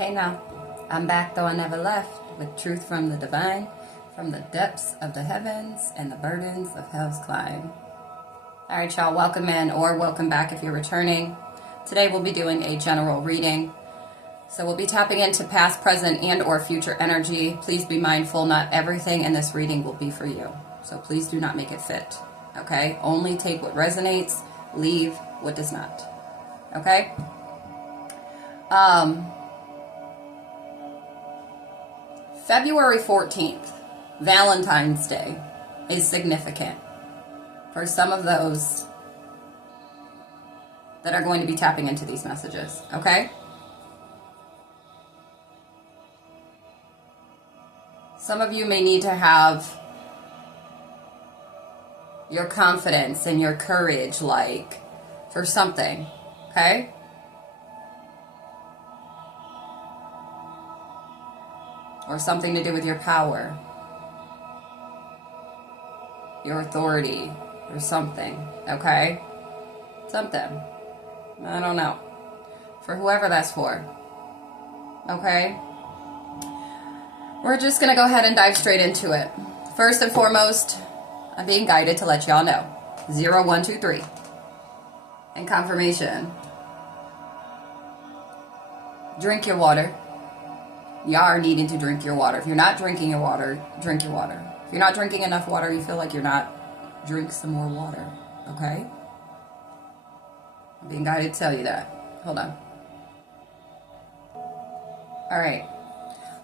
Hey now, I'm back though I never left, with truth from the divine, from the depths of the heavens and the burdens of hell's climb. Alright y'all, welcome in or welcome back if you're returning. Today we'll be doing a general reading. So we'll be tapping into past, present, and or future energy. Please be mindful, not everything in this reading will be for you. So please do not make it fit, okay? Only take what resonates, leave what does not, okay? February 14th, Valentine's Day, is significant for some of those that are going to be tapping into these messages, okay? Some of you may need to have your confidence and your courage, for something, okay? Or something to do with your power, your authority, or something, okay? Something. I don't know. For whoever that's for, okay? We're just going to go ahead and dive straight into it. First and foremost, I'm being guided to let y'all know. 0123. And confirmation. Drink your water. You are needing to drink your water. If you're not drinking your water, drink your water. If you're not drinking enough water, you feel like you're not, drink some more water, okay? I'm being guided to tell you that. Hold on. All right.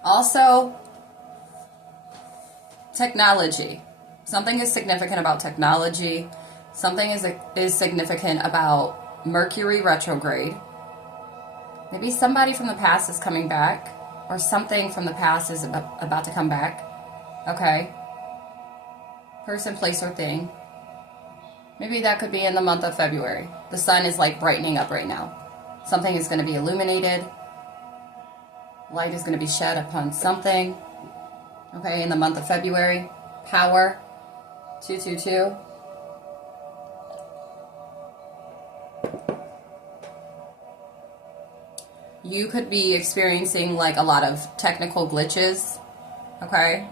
Also, technology. Something is significant about technology. Something is significant about Mercury retrograde. Maybe somebody from the past is coming back. Or something from the past is about to come back. Okay. Person, place, or thing. Maybe that could be in the month of February. The sun is brightening up right now. Something is going to be illuminated. Light is going to be shed upon something. Okay, in the month of February. Power. 222. You could be experiencing a lot of technical glitches, okay?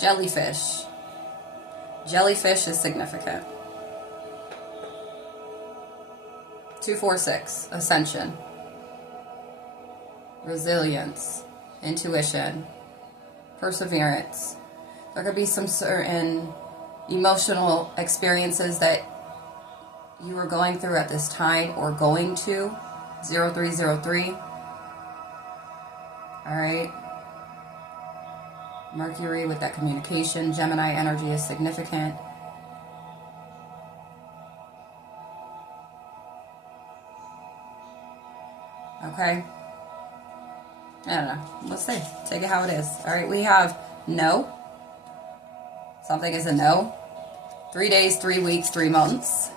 Jellyfish. Jellyfish is significant. 246, ascension. Resilience. Intuition. Perseverance. There could be some certain emotional experiences that you were going through at this time or going to. 0303. All right. Mercury with that communication. Gemini energy is significant. Okay. I don't know. Let's see. Take it how it is. All right. We have no. Something is a no. 3 days, 3 weeks, 3 months.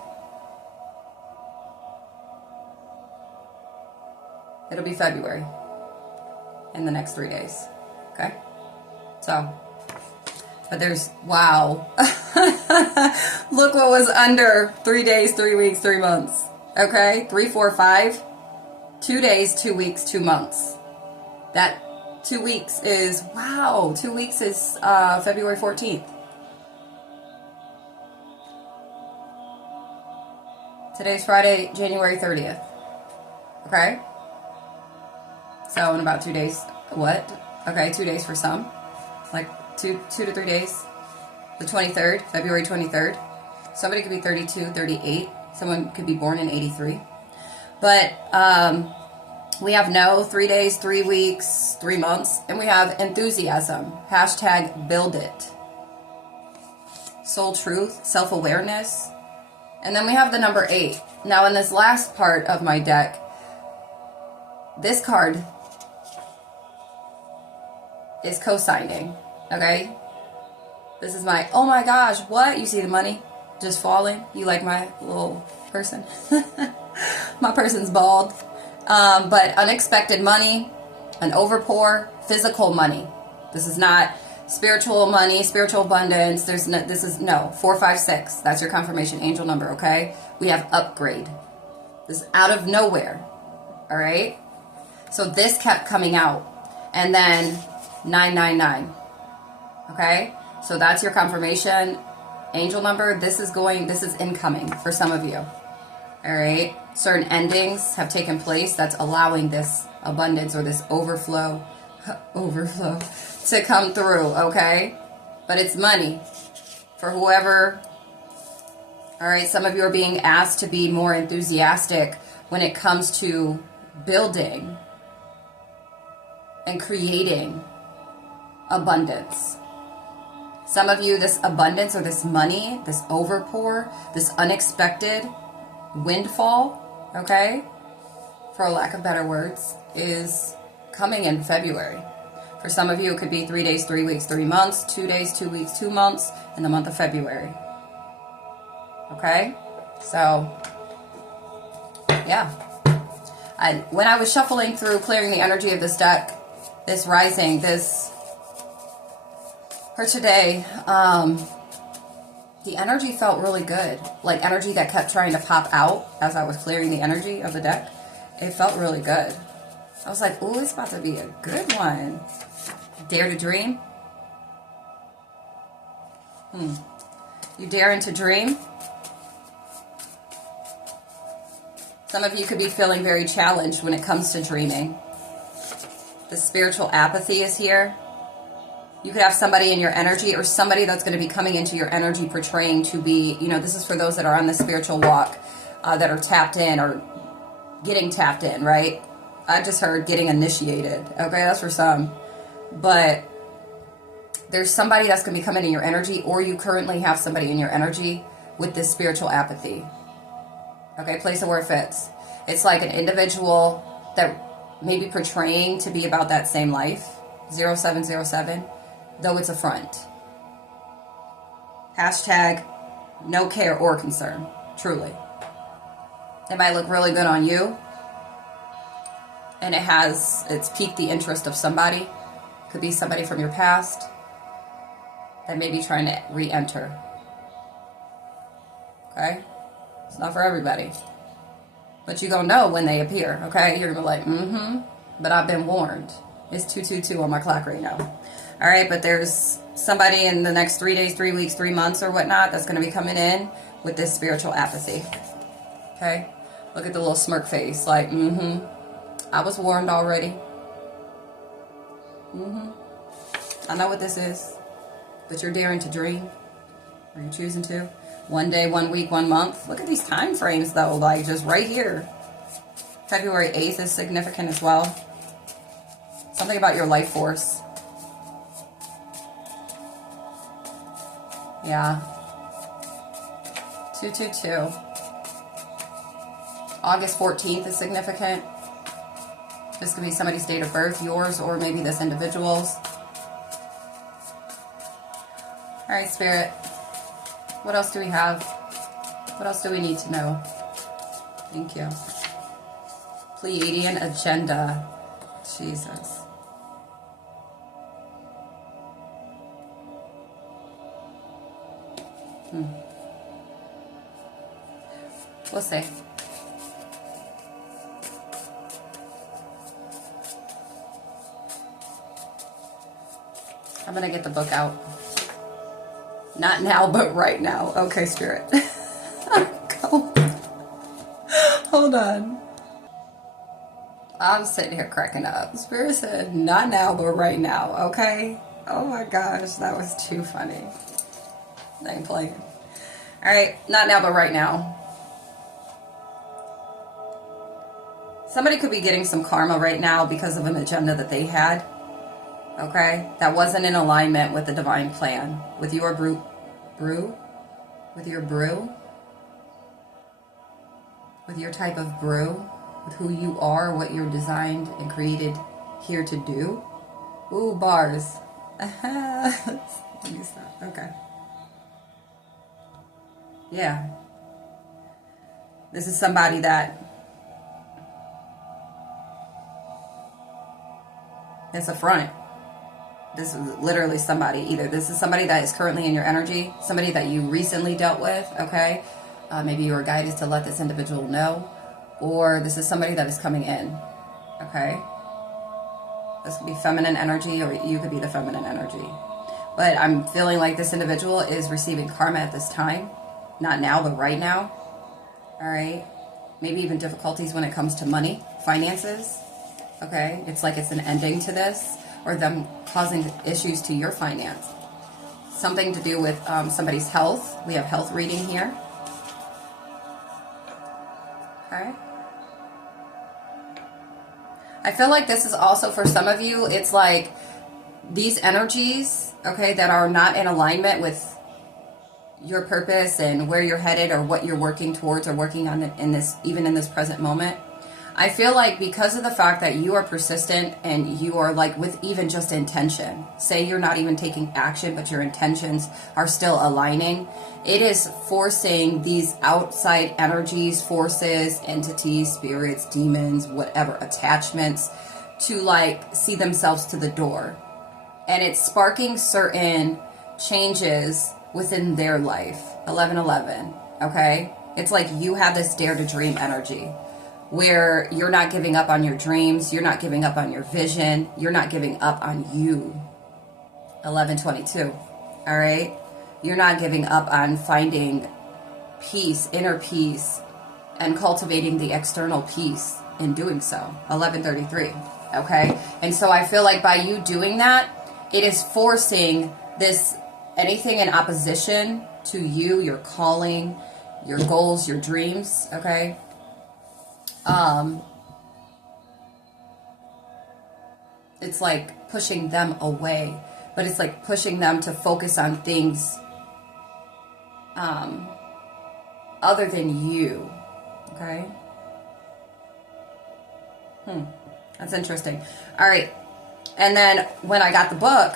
It'll be February in the next 3 days. Okay? So, but there's, wow. Look what was under 3 days, 3 weeks, 3 months. Okay? 3, 4, 5. 2 days, 2 weeks, 2 months. That 2 weeks is, wow. 2 weeks is February 14th. Today's Friday, January 30th. Okay? So in about 2 days, what? Okay, 2 days for some. Two to 3 days. The 23rd, February 23rd. Somebody could be 32, 38. Someone could be born in 83. But we have no, 3 days, 3 weeks, 3 months. And we have enthusiasm. Hashtag build it. Soul truth, self-awareness. And then we have the number 8. Now in this last part of my deck, this card is co-signing, okay? This is my, oh my gosh, what? You see the money just falling? You like my little person? My person's bald. But unexpected money, an overpour, physical money. This is not spiritual money, spiritual abundance. There's no, this is no 456. That's your confirmation angel number. Okay, we have upgrade. This is out of nowhere. All right. So this kept coming out, and then 999. Okay, so that's your confirmation angel number. This is incoming for some of you. All right, certain endings have taken place that's allowing this abundance or this overflow to come through. Okay, but it's money for whoever. All right, some of you are being asked to be more enthusiastic when it comes to building and creating abundance. Some of you, this abundance or this money, this overpour, this unexpected windfall, okay, for a lack of better words, is coming in February. For some of you, it could be 3 days, 3 weeks, 3 months, 2 days, 2 weeks, 2 months, in the month of February. Okay? So, yeah. When I was shuffling through, clearing the energy of this deck, this rising, this, for today, the energy felt really good. Like energy that kept trying to pop out as I was clearing the energy of the deck. It felt really good. I was like, ooh, it's about to be a good one. Dare to dream? You daring to dream? Some of you could be feeling very challenged when it comes to dreaming. The spiritual apathy is here. You could have somebody in your energy or somebody that's going to be coming into your energy portraying to be, you know, this is for those that are on the spiritual walk, that are tapped in or getting tapped in, right? I just heard getting initiated. Okay, that's for some. But there's somebody that's going to be coming in your energy, or you currently have somebody in your energy with this spiritual apathy. Okay, place it where it fits. It's like an individual that may be portraying to be about that same life, 0707, though it's a front. Hashtag no care or concern, truly. It might look really good on you, and it's piqued the interest of somebody. Could be somebody from your past that may be trying to re-enter. Okay? It's not for everybody. But you're going to know when they appear, okay? You're going to be like, but I've been warned. It's 222 on my clock right now. All right, but there's somebody in the next 3 days, 3 weeks, 3 months or whatnot that's going to be coming in with this spiritual apathy. Okay? Look at the little smirk face, like, I was warned already. I know what this is, but you're daring to dream. Are you choosing to? 1 day, 1 week, 1 month. Look at these time frames, though, like just right here. February 8th is significant as well. Something about your life force. Yeah. 222. August 14th is significant. This could be somebody's date of birth, yours, or maybe this individual's. All right, Spirit. What else do we have? What else do we need to know? Thank you. Pleiadian agenda. Jesus. We'll see. I'm going to get the book out. Not now, but right now. Okay, Spirit. Hold on. I'm sitting here cracking up. Spirit said, not now, but right now. Okay? Oh my gosh, that was too funny. I ain't playing. Alright, not now, but right now. Somebody could be getting some karma right now because of an agenda that they had. Okay? That wasn't in alignment with the divine plan. With your brew? With your brew? With your type of brew? With who you are, what you're designed and created here to do? Ooh, bars. Let me stop. Okay. Yeah. This is somebody that it's a front. This is literally somebody. Either this is somebody that is currently in your energy, somebody that you recently dealt with, okay? Maybe you were guided to let this individual know, or this is somebody that is coming in, okay? This could be feminine energy, or you could be the feminine energy. But I'm feeling like this individual is receiving karma at this time. Not now, but right now. All right? Maybe even difficulties when it comes to money, finances. Okay? It's like it's an ending to this, or them causing issues to your finance. Something to do with somebody's health. We have health reading here. Okay? I feel like this is also for some of you, it's like these energies, okay, that are not in alignment with your purpose and where you're headed or what you're working towards or working on in this, even in this present moment. I feel like because of the fact that you are persistent and you are like with even just intention, say you're not even taking action, but your intentions are still aligning, it is forcing these outside energies, forces, entities, spirits, demons, whatever, attachments to like see themselves to the door. And it's sparking certain changes within their life. 1111, okay? It's like you have this dare to dream energy where you're not giving up on your dreams, you're not giving up on your vision, you're not giving up on you. 1122, all right? You're not giving up on finding peace, inner peace, and cultivating the external peace in doing so. 1133, okay? And so I feel like by you doing that, it is forcing this, anything in opposition to you, your calling, your goals, your dreams, okay? It's like pushing them away, but it's like pushing them to focus on things other than you, okay? That's interesting. All right. And then when I got the book,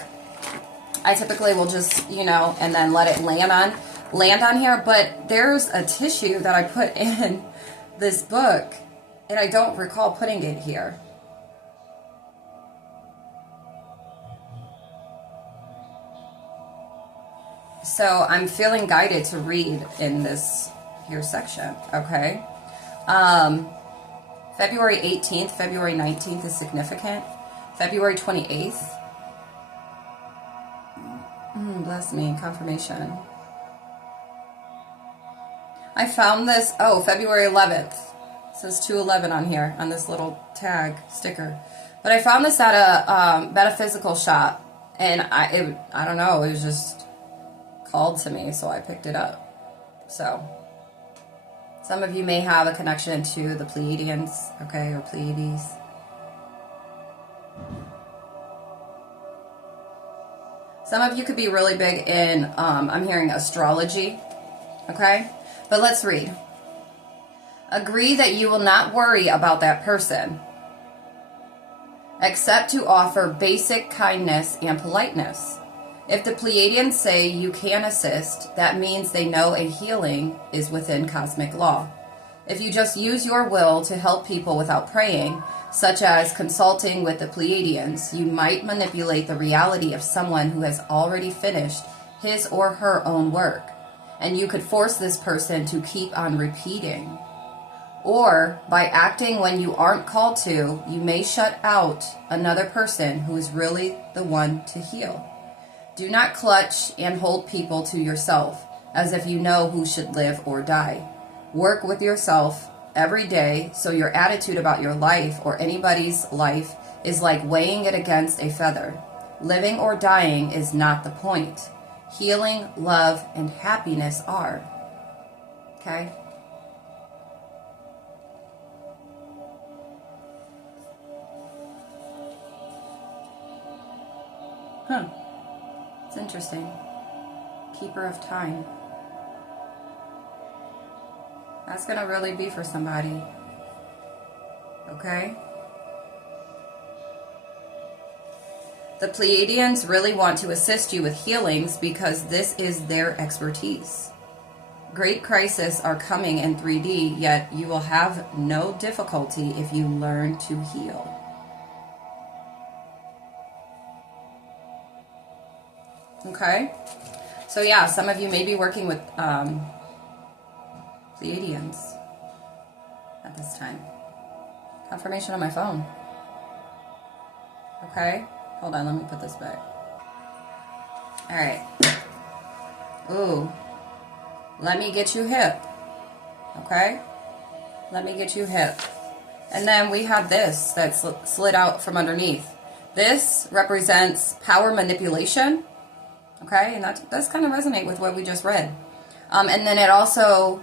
I typically will just, you know, and then let it land on here. But there's a tissue that I put in this book, and I don't recall putting it here. So I'm feeling guided to read in this here section, okay? February 18th, February 19th is significant. February 28th. Bless me, confirmation. I found this, February 11th. It says 211 on here, on this little tag sticker. But I found this at a metaphysical shop, and I don't know, it was just called to me, so I picked it up. So, some of you may have a connection to the Pleiadians, okay, or Pleiades. Some of you could be really big in, I'm hearing astrology, okay? But let's read. Agree that you will not worry about that person, except to offer basic kindness and politeness. If the Pleiadians say you can assist, that means they know a healing is within cosmic law. If you just use your will to help people without praying, such as consulting with the Pleiadians, you might manipulate the reality of someone who has already finished his or her own work, and you could force this person to keep on repeating. Or, by acting when you aren't called to, you may shut out another person who is really the one to heal. Do not clutch and hold people to yourself, as if you know who should live or die. Work with yourself every day so your attitude about your life or anybody's life is like weighing it against a feather. Living or dying is not the point. Healing, love, and happiness are. Okay? It's interesting. Keeper of time. That's going to really be for somebody. Okay? The Pleiadians really want to assist you with healings because this is their expertise. Great crises are coming in 3D, yet you will have no difficulty if you learn to heal. Okay? So yeah, some of you may be working with Pleiadians at this time. Confirmation on my phone. Okay? Hold on, let me put this back. Alright. Ooh. Let me get you hip. Okay? Let me get you hip. And then we have this that slid out from underneath. This represents power manipulation. Okay? And that does kind of resonate with what we just read. And then it also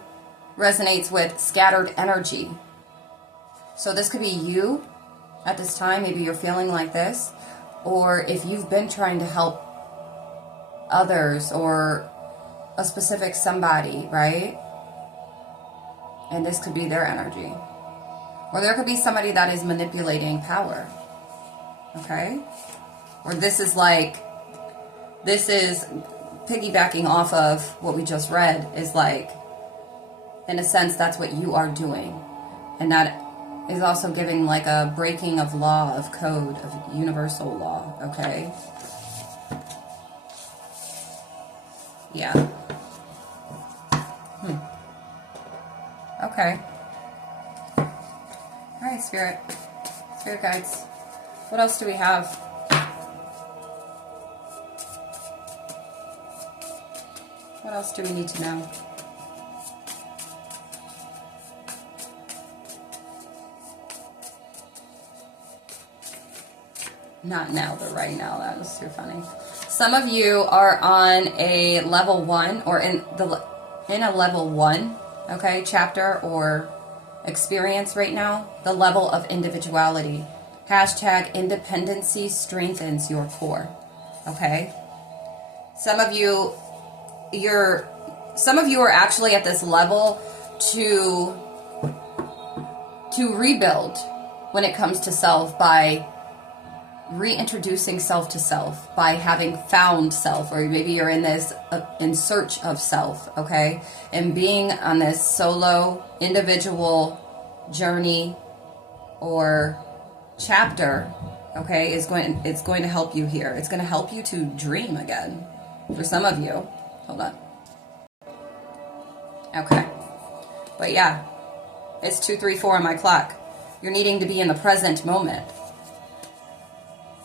resonates with scattered energy. So this could be you at this time. Maybe you're feeling like this. Or if you've been trying to help others or a specific somebody, right? And this could be their energy. Or there could be somebody that is manipulating power. Okay? Or this is piggybacking off of what we just read, is like, in a sense, that's what you are doing. And that is also giving like a breaking of law, of code, of universal law. Okay? Yeah. Okay. Alright, Spirit. Spirit guides. What else do we have? What else do we need to know? Not now, but right now. That was too funny. Some of you are on a level 1 or in a level 1, okay, chapter or experience right now. The level of individuality. Hashtag independency strengthens your core. Okay? Some of you are actually at this level to rebuild when it comes to self by reintroducing self to self, by having found self, or maybe you're in this in search of self, okay? And being on this solo individual journey or chapter, okay, it's going to help you here. It's going to help you to dream again. For some of you. Hold on. Okay. But yeah, it's 234 on my clock. You're needing to be in the present moment.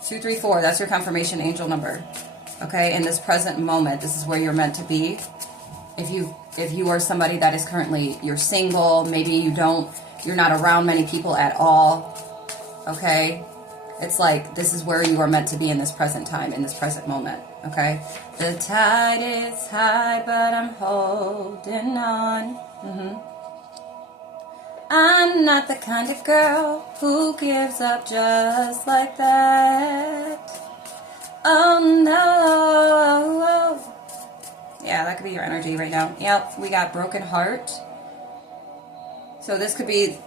234, that's your confirmation angel number. Okay, in this present moment, this is where you're meant to be. If you are somebody that is currently, you're single, maybe you're not around many people at all. Okay? It's like, this is where you are meant to be in this present time, in this present moment. Okay? The tide is high, but I'm holding on. I'm not the kind of girl who gives up just like that. Oh no. Yeah, that could be your energy right now. Yep, we got broken heart. So this could be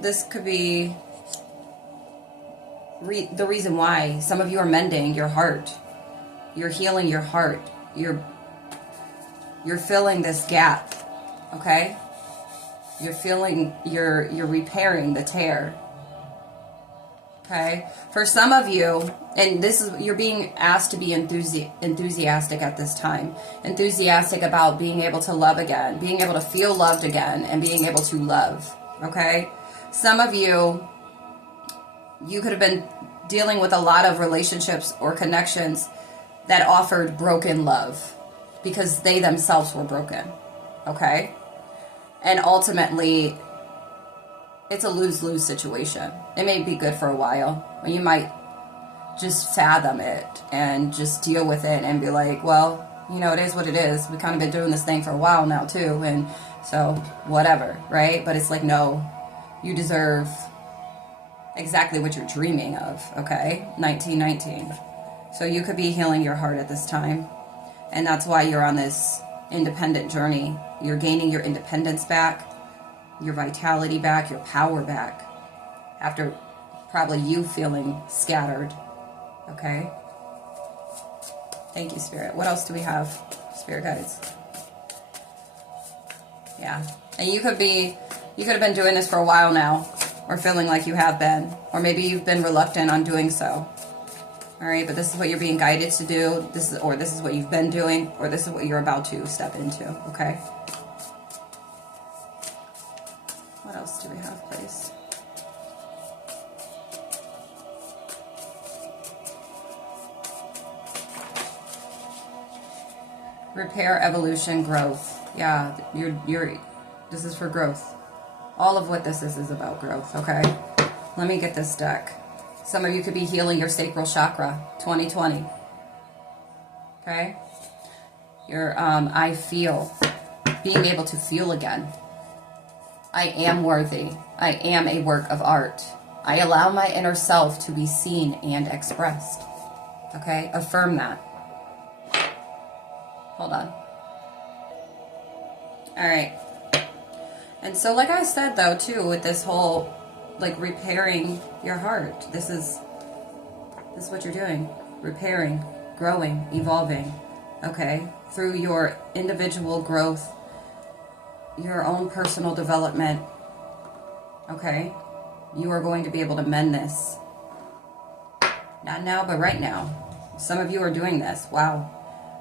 the reason why some of you are mending your heart. You're healing your heart. You're filling this gap. Okay? You're repairing the tear. Okay? For some of you, and you're being asked to be enthusiastic at this time. Enthusiastic about being able to love again, being able to feel loved again, and being able to love. Okay? Some of you could have been dealing with a lot of relationships or connections that offered broken love because they themselves were broken. Okay? And ultimately, it's a lose-lose situation. It may be good for a while. You might just fathom it and just deal with it and be like, well, it is what it is. We've kind of been doing this thing for a while now, too. And so, whatever, right? But it's like, no, you deserve exactly what you're dreaming of, okay? 1919. So you could be healing your heart at this time. And that's why you're on this independent journey. You're gaining your independence back, your vitality back, your power back, after probably you feeling scattered. Okay? Thank you, Spirit. What else do we have, Spirit guides? Yeah. And you could have been doing this for a while now, or feeling like you have been, or maybe you've been reluctant on doing so. All right, but this is what you're being guided to do. This is what you've been doing, or this is what you're about to step into, okay? What else do we have, please? Repair, evolution, growth. Yeah, this is for growth. All of what this is about growth, okay? Let me get this deck. Some of you could be healing your sacral chakra, 2020. Okay? I feel, being able to feel again. I am worthy. I am a work of art. I allow my inner self to be seen and expressed. Okay? Affirm that. Hold on. All right. And so, like I said, though, too, with this whole, like, repairing your heart, this is what you're doing. Repairing, growing, evolving, okay? Through your individual growth, your own personal development, okay? You are going to be able to mend this. Not now, but right now. Some of you are doing this. Wow.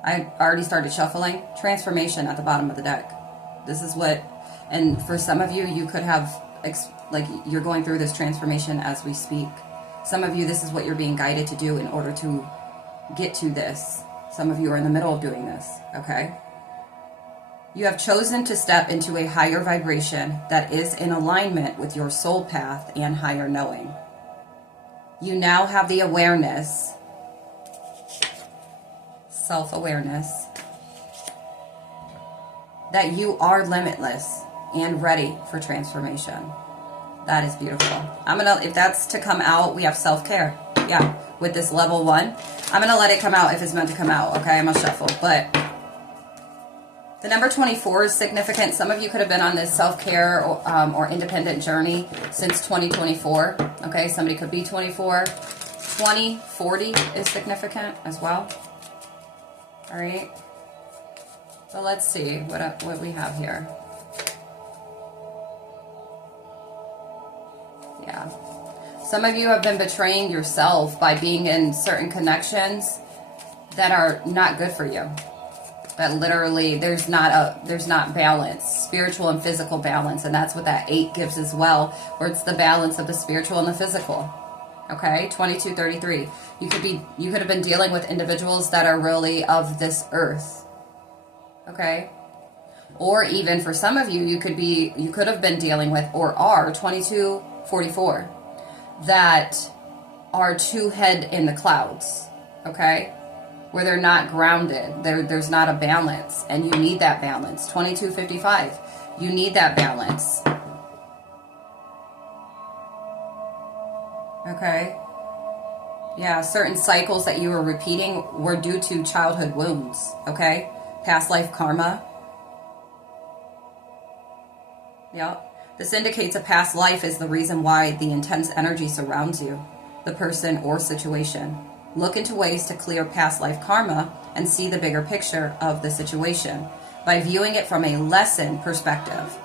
I already started shuffling. Transformation at the bottom of the deck. This is what, and for some of you, you could have, like, you're going through this transformation as we speak. Some of you, this is what you're being guided to do in order to get to this. Some of you are in the middle of doing this, okay? You have chosen to step into a higher vibration that is in alignment with your soul path and higher knowing. You now have the awareness, self-awareness, that you are limitless and ready for transformation. That is beautiful. If that's to come out, we have self-care. Yeah, with this level 1. I'm gonna let it come out if it's meant to come out, okay? I'm gonna shuffle, but the number 24 is significant. Some of you could have been on this self-care or independent journey since 2024, okay? Somebody could be 24. 2040 is significant as well. All right. So let's see what we have here. Yeah. Some of you have been betraying yourself by being in certain connections that are not good for you. That literally there's not balance, spiritual and physical balance, and that's what that 8 gives as well, where it's the balance of the spiritual and the physical. Okay, 2233. You could have been dealing with individuals that are really of this earth. Okay? Or even for some of you, you could have been dealing with, or are 2244, that are too head in the clouds. Okay? Where they're not grounded. There's not a balance, and you need that balance. 2255. You need that balance. Okay? Yeah, certain cycles that you were repeating were due to childhood wounds. Okay? Past life karma. Yep. This indicates a past life is the reason why the intense energy surrounds you, the person or situation. Look into ways to clear past life karma and see the bigger picture of the situation by viewing it from a lesson perspective.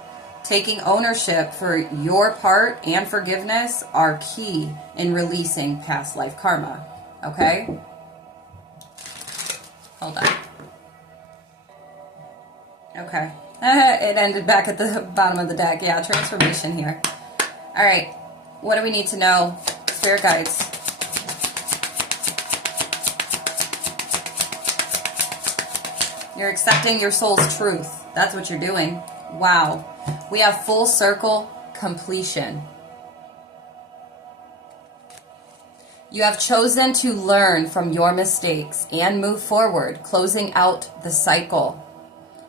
Taking ownership for your part and forgiveness are key in releasing past life karma. Okay? Hold on. Okay. It ended back at the bottom of the deck. Yeah, transformation here. All right. What do we need to know? Spirit guides. You're accepting your soul's truth. That's what you're doing. Wow. We have full circle completion. You have chosen to learn from your mistakes and move forward, closing out the cycle.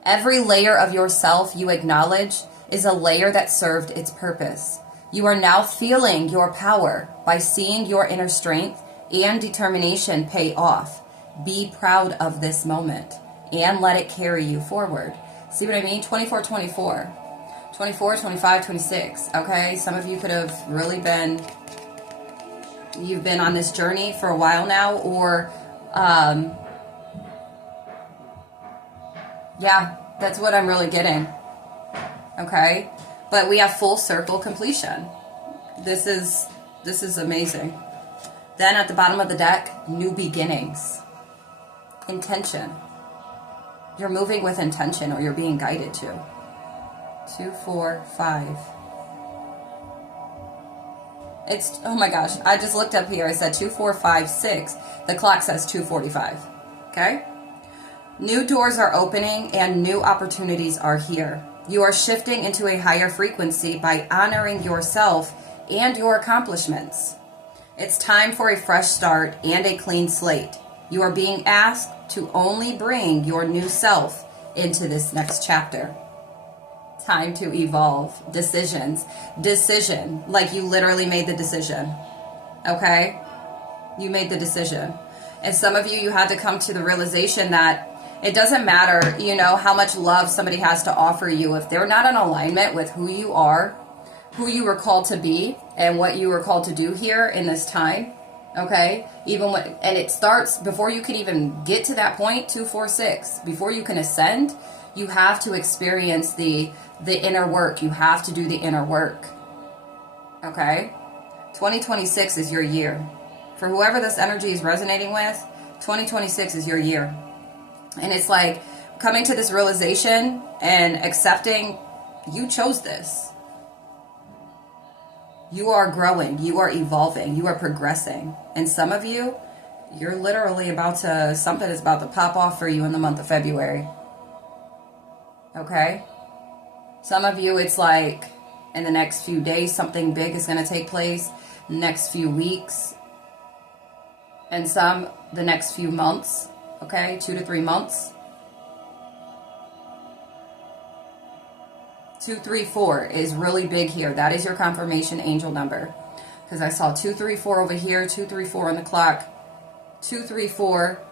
Every layer of yourself you acknowledge is a layer that served its purpose. You are now feeling your power by seeing your inner strength and determination pay off. Be proud of this moment and let it carry you forward. See what I mean? 24, 24. 24, 25, 26. Okay? Some of you could have really been, you've been on this journey for a while now, or yeah, that's what I'm really getting. Okay? But we have full circle completion. This is amazing. Then at the bottom of the deck, new beginnings. Intention. You're moving with intention, or you're being guided to. 2, 4, 5. It's, oh my gosh, I just looked up here. I said 2, 4, 5, 6. The clock says 2:45. Okay? New doors are opening and new opportunities are here. You are shifting into a higher frequency by honoring yourself and your accomplishments. It's time for a fresh start and a clean slate. You are being asked to only bring your new self into this next chapter. Time to evolve. Decisions. Decision. Like you literally made the decision. Okay? You made the decision. And some of you had to come to the realization that it doesn't matter, you know, how much love somebody has to offer you. If they're not in alignment with who you are, who you were called to be, and what you were called to do here in this time, okay? Even when, and it starts before you can even get to that point, 2, 4, 6. Before you can ascend, you have to experience the inner work. You have to do the inner work, okay? 2026 is your year. For whoever this energy is resonating with, 2026 is your year. And it's like coming to this realization and accepting you chose this. You are growing. You are evolving. You are progressing. And some of you, you're literally something is about to pop off for you in the month of February. Okay? Some of you, it's like in the next few days, something big is going to take place. Next few weeks. And some, the next few months. Okay, 2 to 3 months. 2, 3, 4 is really big here. That is your confirmation angel number. Because I saw 2, 3, 4 over here, 2, 3, 4 on the clock. 2, 3, 4.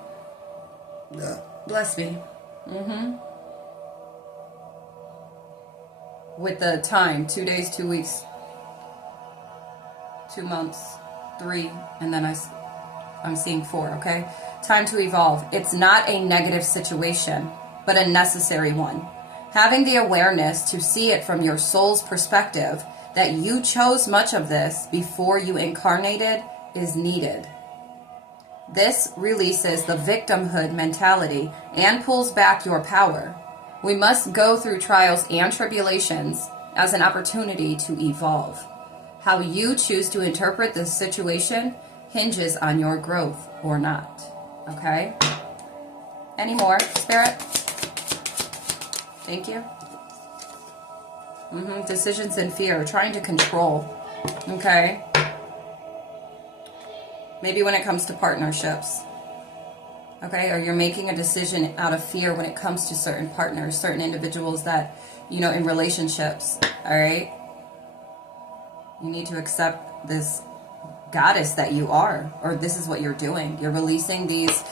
Yeah. Bless me. With the time, 2 days, 2 weeks, 2 months, 3, and then I'm seeing 4, okay? Time to evolve. It's not a negative situation, but a necessary one. Having the awareness to see it from your soul's perspective that you chose much of this before you incarnated is needed. This releases the victimhood mentality and pulls back your power. We must go through trials and tribulations as an opportunity to evolve. How you choose to interpret this situation hinges on your growth or not. Okay? Any more, Spirit? Thank you. Decisions and fear, trying to control. Okay? Maybe when it comes to partnerships. Okay? Or you're making a decision out of fear when it comes to certain partners, certain individuals that, you know, in relationships. All right? You need to accept this goddess that you are, or this is what you're doing. You're releasing these,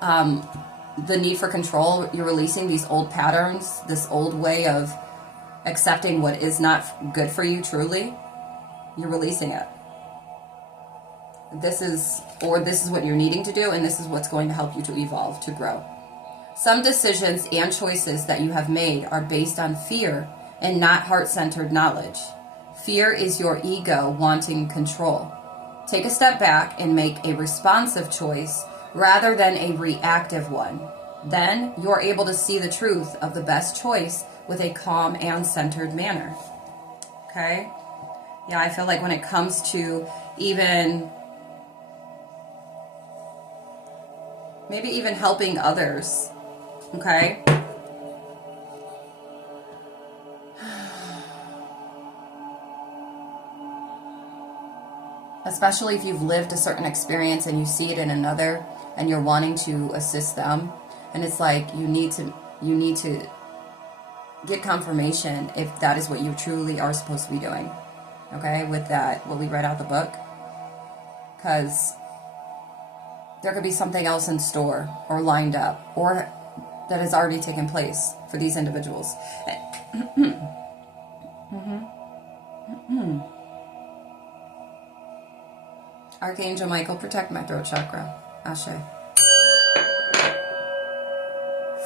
the need for control. You're releasing these old patterns, this old way of accepting what is not good for you truly. You're releasing it. This is what you're needing to do, and this is what's going to help you to evolve, to grow. Some decisions and choices that you have made are based on fear and not heart-centered knowledge. Fear is your ego wanting control. Take a step back and make a responsive choice rather than a reactive one. Then you're able to see the truth of the best choice with a calm and centered manner. Okay? Yeah, I feel like when it comes to maybe even helping others, okay? Especially if you've lived a certain experience and you see it in another and you're wanting to assist them. And it's like you need to get confirmation if that is what you truly are supposed to be doing. Okay, with that, what we read out the book. Because there could be something else in store or lined up or that has already taken place for these individuals. Archangel Michael, protect my throat chakra. Ashe.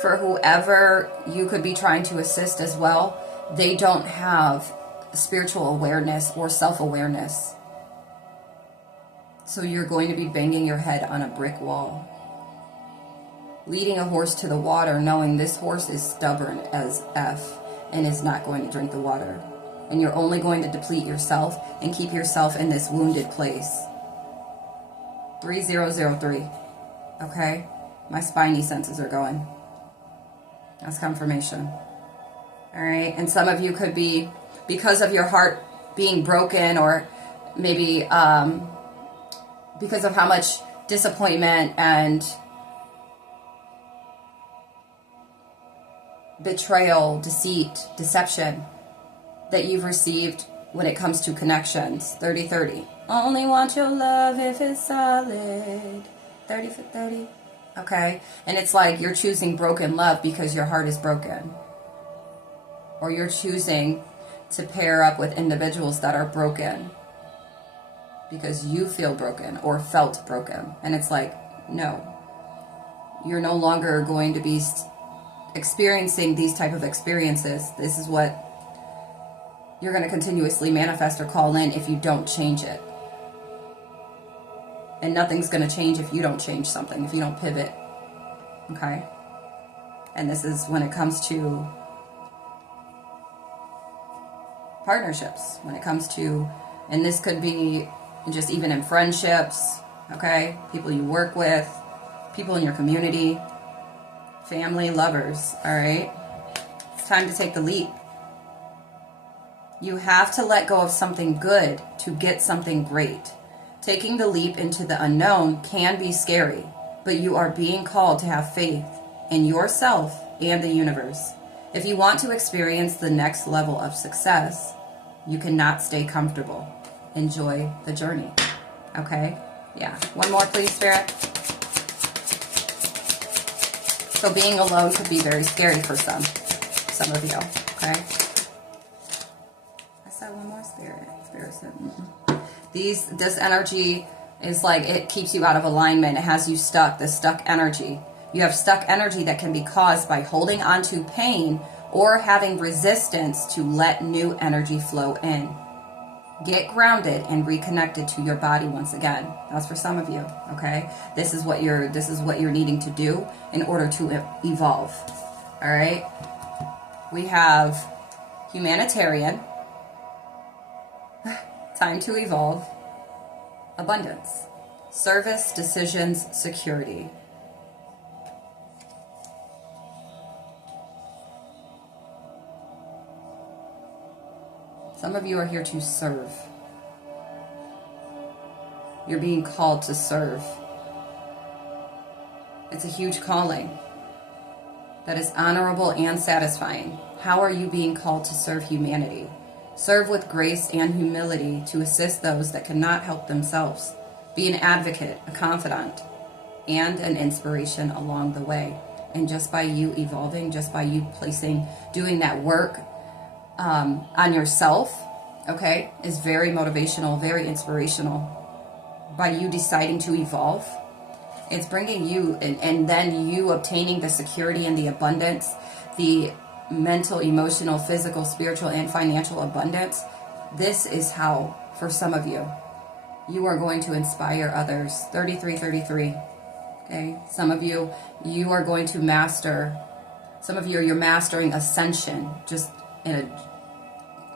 For whoever you could be trying to assist as well, they don't have spiritual awareness or self-awareness. So you're going to be banging your head on a brick wall. Leading a horse to the water, knowing this horse is stubborn as F and is not going to drink the water. And you're only going to deplete yourself and keep yourself in this wounded place. 3003. Okay? My spidey senses are going. That's confirmation. Alright? And some of you could be, because of your heart being broken, or maybe because of how much disappointment and betrayal, deceit, deception that you've received when it comes to connections. 3030. Only want your love if it's solid. 30 for 30. Okay? And it's like you're choosing broken love because your heart is broken. Or you're choosing to pair up with individuals that are broken because you feel broken or felt broken. And it's like, no. You're no longer going to be experiencing these type of experiences. This is what you're going to continuously manifest or call in if you don't change it. And nothing's going to change if you don't change something, if you don't pivot. Okay? And this is when it comes to partnerships, when it comes to, and this could be just even in friendships, okay? People you work with, people in your community, family, lovers, all right? It's time to take the leap. You have to let go of something good to get something great. Taking the leap into the unknown can be scary, but you are being called to have faith in yourself and the universe. If you want to experience the next level of success, you cannot stay comfortable. Enjoy the journey. Okay? Yeah. One more, please, Spirit. So being alone could be very scary for some of you. Okay? I said one more, Spirit. Spirit said, this energy is like, it keeps you out of alignment. It has you stuck, the stuck energy. You have stuck energy that can be caused by holding on to pain or having resistance to let new energy flow in. Get grounded and reconnected to your body once again. That's for some of you, okay? This is what you're needing to do in order to evolve. All right? We have humanitarian, time to evolve, abundance, service, decisions, security. Some of you are here to serve. You're being called to serve. It's a huge calling that is honorable and satisfying. How are you being called to serve humanity? Serve with grace and humility to assist those that cannot help themselves. Be an advocate, a confidant, and an inspiration along the way. And just by you evolving, just by you doing that work on yourself, okay, is very motivational, very inspirational. By you deciding to evolve, it's bringing you, and then you obtaining the security and the abundance, the mental, emotional, physical, spiritual, and financial abundance. This is how, for some of you, you are going to inspire others. 3333. Okay, some of you are going to master. Some of you're mastering ascension, just in a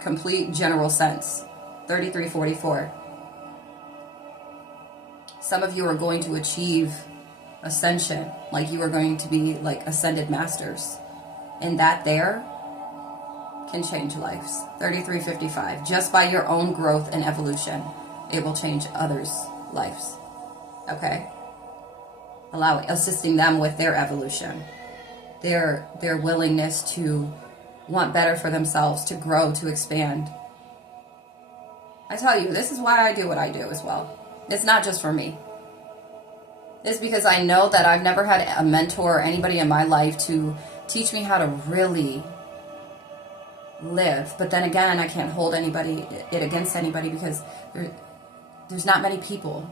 complete general sense. 3344. Some of you are going to achieve ascension, like you are going to be like ascended masters. And that there can change lives. 3355. Just by your own growth and evolution, it will change others' lives. Okay? Assisting them with their evolution. Their willingness to want better for themselves, to grow, to expand. I tell you, this is why I do what I do as well. It's not just for me. It's because I know that I've never had a mentor or anybody in my life to teach me how to really live. But then again, I can't hold it against anybody because there's not many people,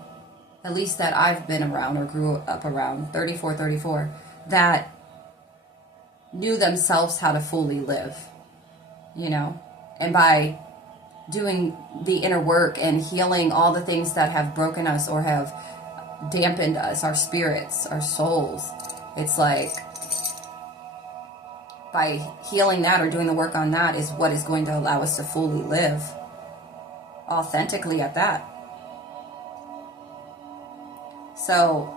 at least that I've been around or grew up around, 34, that knew themselves how to fully live, you know? And by doing the inner work and healing all the things that have broken us or have dampened us, our spirits, our souls. It's like by healing that or doing the work on that is what is going to allow us to fully live authentically at that. So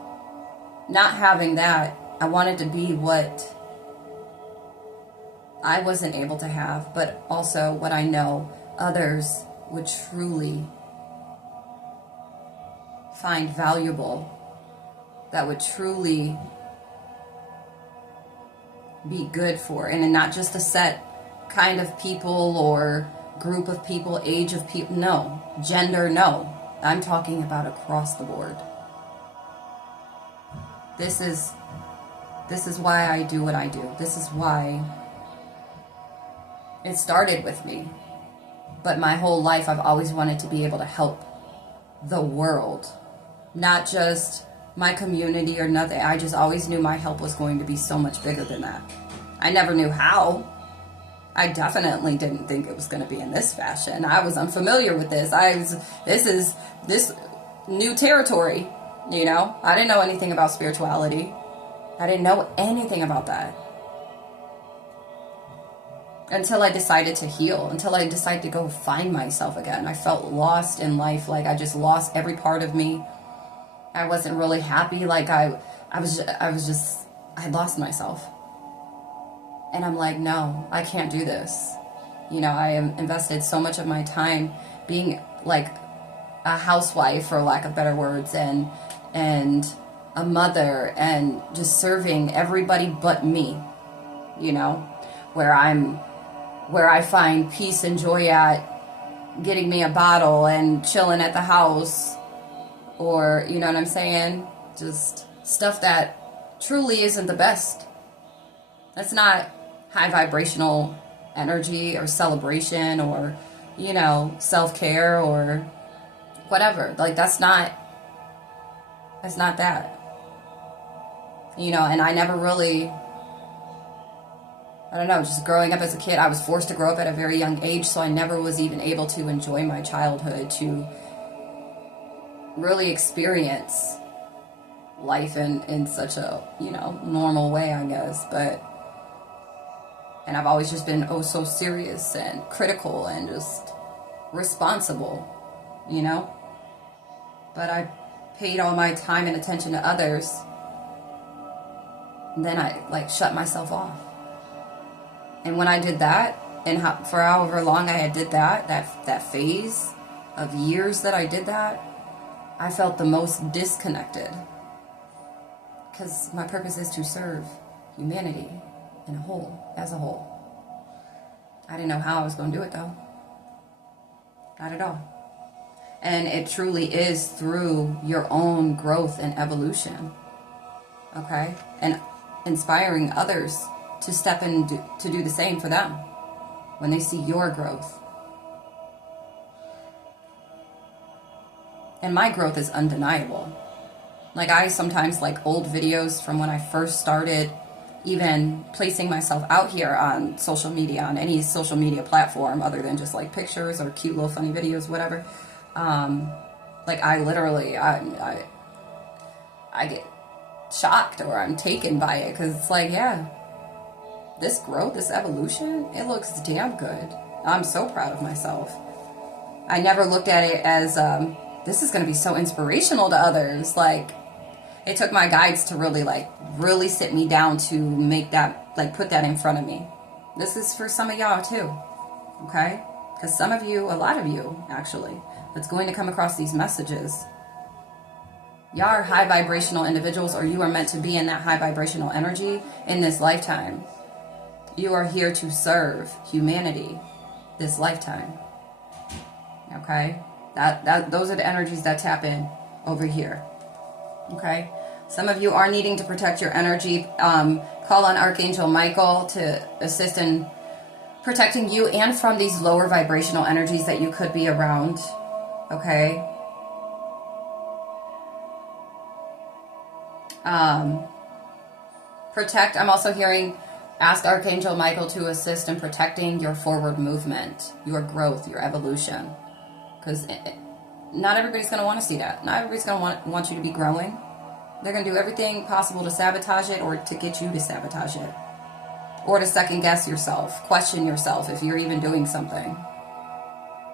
not having that, I wanted to be what I wasn't able to have, but also what I know others would truly find valuable, that would truly be good for. And not just a set kind of people or group of people, age of people, no. Gender, no. I'm talking about across the board. This is why I do what I do. This is why it started with me. But my whole life I've always wanted to be able to help the world. Not just my community or nothing. I just always knew my help was going to be so much bigger than that. I never knew how. I definitely didn't think it was going to be in this fashion. I was unfamiliar with this. This is new territory, you know? I didn't know anything about spirituality. I didn't know anything about that. Until I decided to heal, until I decided to go find myself again. I felt lost in life, like I just lost every part of me. I wasn't really happy, like I lost myself. And I'm like, no, I can't do this. You know, I have invested so much of my time being like a housewife, for lack of better words, and a mother, and just serving everybody but me, you know, where I find peace and joy at getting me a bottle and chilling at the house, or, you know what I'm saying? Just stuff that truly isn't the best. That's not high vibrational energy or celebration or, you know, self-care or whatever. Like, that's not that. You know, and I never really, I don't know, just growing up as a kid, I was forced to grow up at a very young age, so I never was even able to enjoy my childhood, to really experience life in such a, you know, normal way, I guess. And I've always just been oh so serious and critical and just responsible, you know? But I paid all my time and attention to others, and then I like shut myself off. And when I did that, and for however long I did that phase of years that I did that, I felt the most disconnected. Because my purpose is to serve humanity as a whole. I didn't know how I was going to do it, though. Not at all. And it truly is through your own growth and evolution. Okay? And inspiring others to step in to do the same for them when they see your growth. And my growth is undeniable. Like, I sometimes like old videos from when I first started even placing myself out here on social media, on any social media platform other than just like pictures or cute little funny videos, whatever. Like, I literally, I get shocked, or I'm taken by it, because it's like, yeah, this growth, this evolution, it looks damn good. I'm so proud of myself. I never looked at it as, this is going to be so inspirational to others. Like, it took my guides to really sit me down to make that, like, put that in front of me. This is for some of y'all too, okay? Because some of you, a lot of you, actually, that's going to come across these messages, y'all are high vibrational individuals, or you are meant to be in that high vibrational energy in this lifetime. You are here to serve humanity this lifetime. Okay? Those are the energies that tap in over here. Okay? Some of you are needing to protect your energy. Call on Archangel Michael to assist in protecting you and from these lower vibrational energies that you could be around. Okay? Protect. I'm also hearing Ask Archangel Michael to assist in protecting your forward movement, your growth, your evolution. Because not everybody's going to want to see that. Not everybody's going to want you to be growing. They're going to do everything possible to sabotage it or to get you to sabotage it. Or to second guess yourself, question yourself if you're even doing something.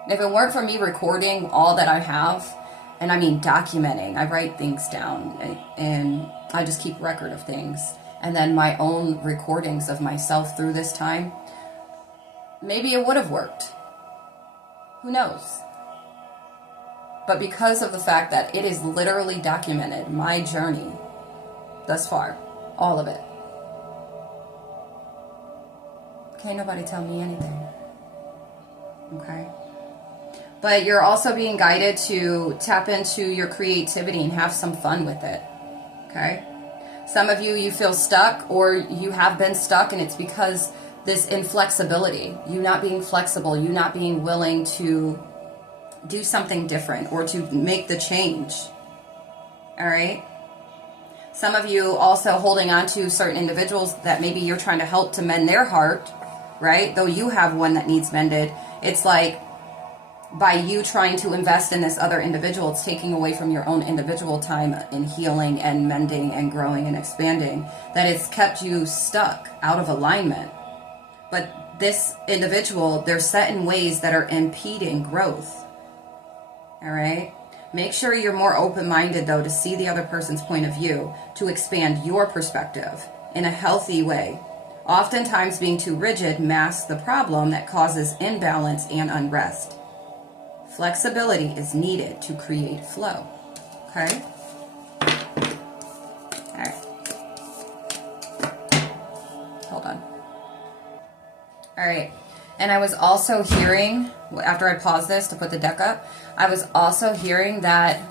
If it weren't for me recording all that I have, and I mean documenting, I write things down and I just keep record of things. And then my own recordings of myself through this time, maybe it would have worked. Who knows? But because of the fact that it is literally documented, my journey thus far, all of it, can't nobody tell me anything. Okay? But you're also being guided to tap into your creativity and have some fun with it. Okay? Some of you feel stuck, or you have been stuck, and it's because this inflexibility, you not being flexible, you not being willing to do something different or to make the change. All right? Some of you also holding on to certain individuals that maybe you're trying to help to mend their heart, right? Though you have one that needs mended. It's like by you trying to invest in this other individual, it's taking away from your own individual time in healing and mending and growing and expanding, that it's kept you stuck out of alignment. But this individual, they're set in ways that are impeding growth. All right? Make sure you're more open-minded, though, to see the other person's point of view, to expand your perspective in a healthy way. Oftentimes, being too rigid masks the problem that causes imbalance and unrest. Flexibility is needed to create flow. Okay? All right. Hold on. All right. And I was also hearing, after I paused this to put the deck up, I was also hearing that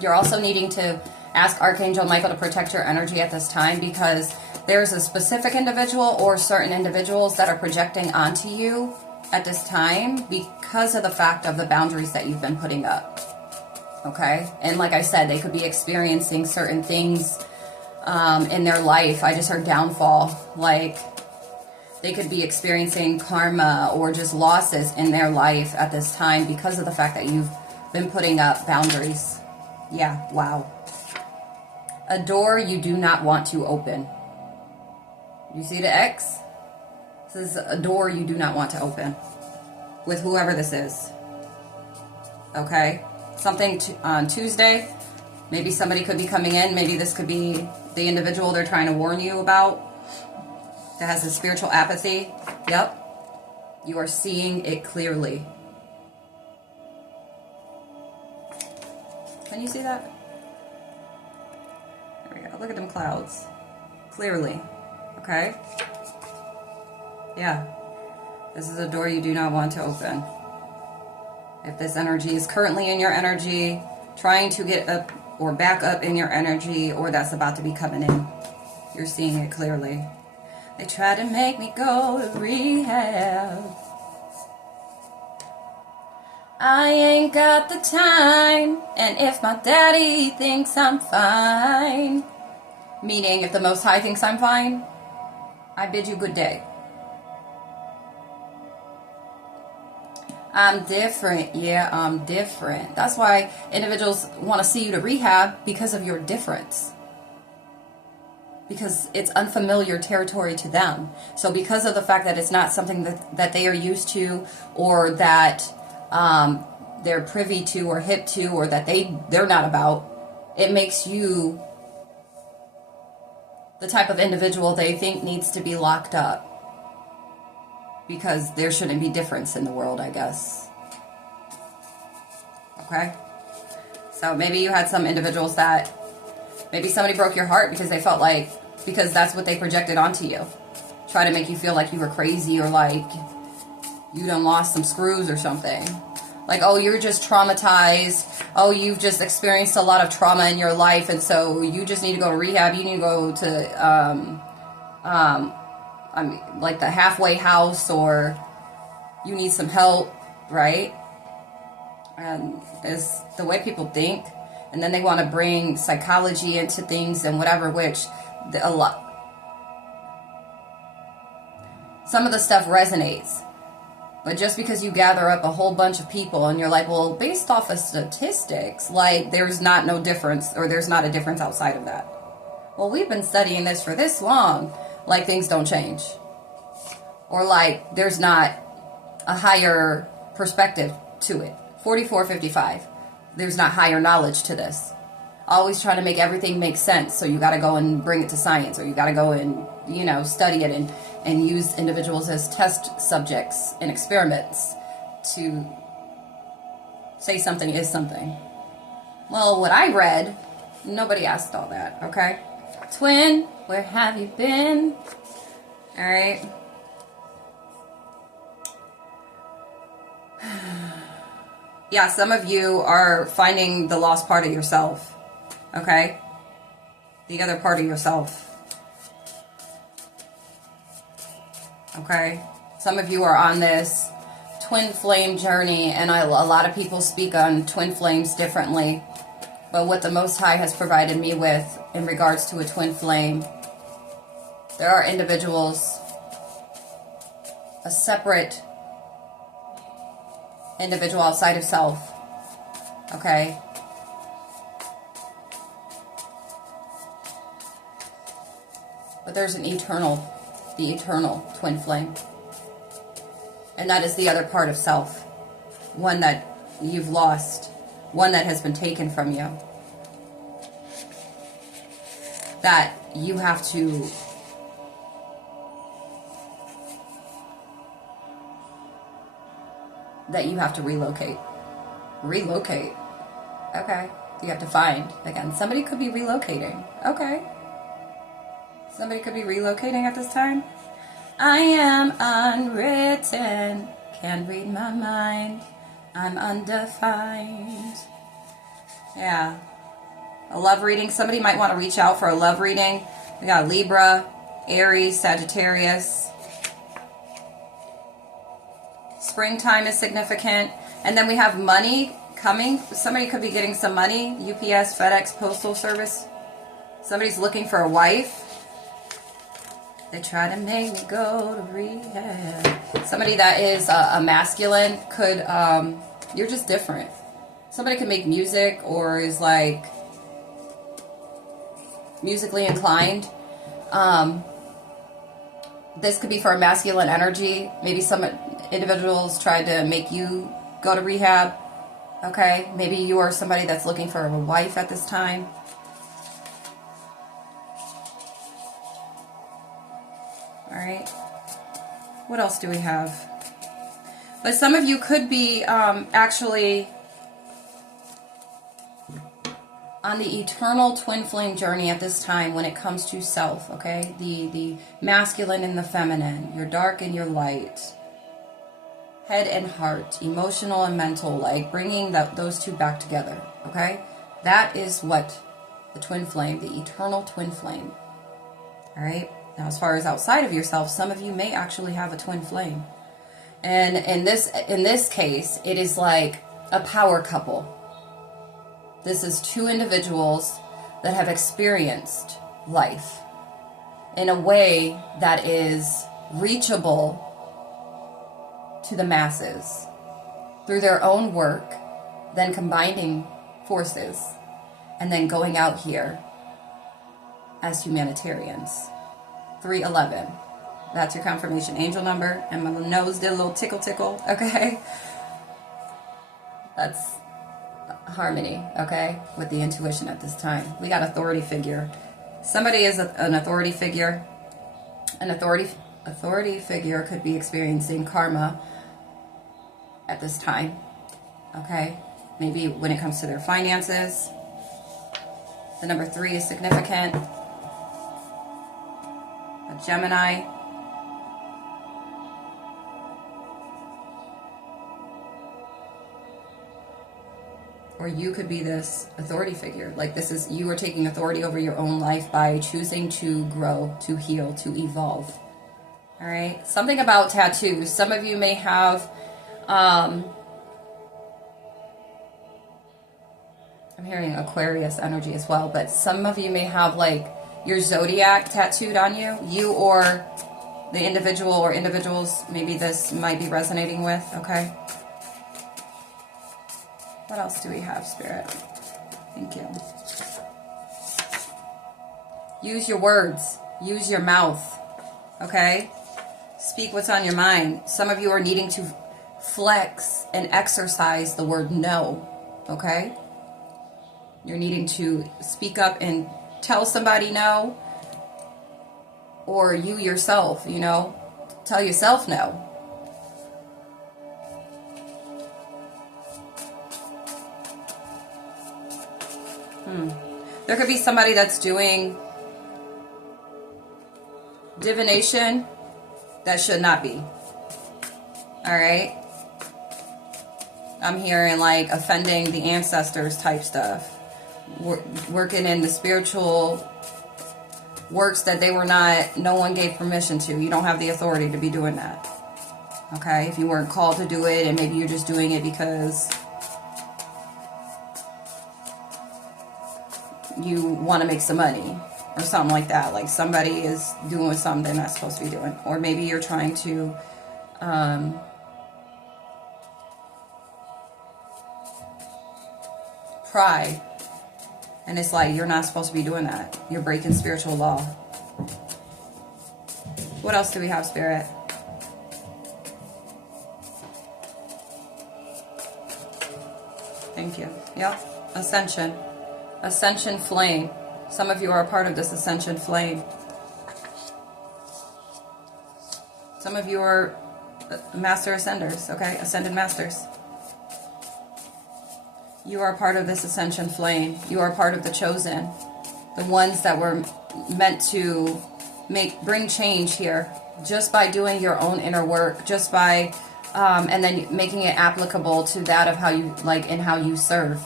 you're also needing to ask Archangel Michael to protect your energy at this time, because there's a specific individual or certain individuals that are projecting onto you at this time because of the fact of the boundaries that you've been putting up. Okay? And like I said, they could be experiencing certain things in their life. I just heard downfall. Like, they could be experiencing karma or just losses in their life at this time because of the fact that you've been putting up boundaries. Yeah, wow. A door you do not want to open. You see the X? This is a door you do not want to open with whoever this is. Okay? Something on Tuesday. Maybe somebody could be coming in. Maybe this could be the individual they're trying to warn you about that has a spiritual apathy. Yep. You are seeing it clearly. Can you see that? There we go. Look at them clouds. Clearly. Okay? Yeah. This is a door you do not want to open. If this energy is currently in your energy, trying to get up or back up in your energy, or that's about to be coming in, you're seeing it clearly. They try to make me go to rehab. I ain't got the time, and if my daddy thinks I'm fine, meaning if the Most High thinks I'm fine, I bid you good day. I'm different. Yeah, I'm different. That's why individuals want to see you to rehab, because of your difference. Because it's unfamiliar territory to them. So because of the fact that it's not something that they are used to, or that they're privy to or hip to, or that they're not about, it makes you the type of individual they think needs to be locked up. Because there shouldn't be difference in the world, I guess. Okay? So maybe you had some individuals that, maybe somebody broke your heart because they felt like, because that's what they projected onto you. Try to make you feel like you were crazy, or like you done lost some screws or something. Like, oh, you're just traumatized. Oh, you've just experienced a lot of trauma in your life, and so you just need to go to rehab. You need to go to, like the halfway house, or you need some help, right? And it's the way people think. And then they want to bring psychology into things and whatever, which a lot. some of the stuff resonates. But just because you gather up a whole bunch of people and you're like, well, based off of statistics, like there's not no difference, or there's not a difference outside of that. Well, we've been studying this for this long, like things don't change. Or like there's not a higher perspective to it. 4455. There's not higher knowledge to this. Always trying to make everything make sense. So you got to go and bring it to science, or you got to go and, you know, study it and use individuals as test subjects and experiments to say something is something. Well, what I read, nobody asked all that, okay? Twin, where have you been? All right. Yeah, some of you are finding the lost part of yourself. Okay? The other part of yourself. Okay? Some of you are on this twin flame journey, and a lot of people speak on twin flames differently. But what the Most High has provided me with in regards to a twin flame, there are individuals, a separate individual outside of self. Okay? But there's the eternal twin flame. And that is the other part of self. One that you've lost. One that has been taken from you. That you have to relocate. Relocate. Okay. You have to find. Again, somebody could be relocating. Okay. Somebody could be relocating at this time. I am unwritten. Can't read my mind. I'm undefined. Yeah. A love reading. Somebody might want to reach out for a love reading. We got Libra, Aries, Sagittarius. Springtime is significant. And then we have money coming. Somebody could be getting some money. UPS, FedEx, Postal Service. Somebody's looking for a wife. They try to make me go to rehab. Somebody that is a masculine could, you're just different. Somebody could make music or is like musically inclined. This could be for a masculine energy. Maybe some individuals tried to make you go to rehab. Okay, maybe you are somebody that's looking for a wife at this time. Alright, what else do we have? But some of you could be actually on the eternal twin flame journey at this time when it comes to self, okay? The masculine and the feminine, your dark and your light, head and heart, emotional and mental, like bringing those two back together, okay? That is what the twin flame, the eternal twin flame, all right? Now, as far as outside of yourself, some of you may actually have a twin flame. And in this case, it is like a power couple. This is two individuals that have experienced life in a way that is reachable to the masses through their own work, then combining forces, and then going out here as humanitarians. 311. That's your confirmation angel number. And my nose did a little tickle tickle. Okay. That's harmony. Okay. With the intuition at this time. We got authority figure. Somebody is an authority figure. An authority figure could be experiencing karma at this time. Okay. Maybe when it comes to their finances. The number 3 is significant. A Gemini. Or you could be this authority figure. Like this is, you are taking authority over your own life by choosing to grow, to heal, to evolve. All right. Something about tattoos. Some of you may have, I'm hearing Aquarius energy as well, but some of you may have like your zodiac tattooed on you. You or the individual or individuals maybe this might be resonating with, okay? What else do we have, Spirit? Thank you. Use your words. Use your mouth, okay? Speak what's on your mind. Some of you are needing to flex and exercise the word no, okay? You're needing to speak up and tell somebody no, or you yourself, you know, tell yourself no. There could be somebody that's doing divination that should not be. Alright? I'm hearing like offending the ancestors type stuff. Working in the spiritual works that they were not, no one gave permission to. You don't have the authority to be doing that. Okay? If you weren't called to do it and maybe you're just doing it because you want to make some money or something like that. Like somebody is doing something they're not supposed to be doing. Or maybe you're trying to pry. And it's like, you're not supposed to be doing that. You're breaking spiritual law. What else do we have, Spirit? Thank you. Yep. Ascension. Ascension flame. Some of you are a part of this ascension flame. Some of you are master ascenders, okay? Ascended masters. You are part of this ascension flame. You are part of the chosen. The ones that were meant to bring change here. Just by doing your own inner work. Just by, and then making it applicable to that of how you, like, and how you serve.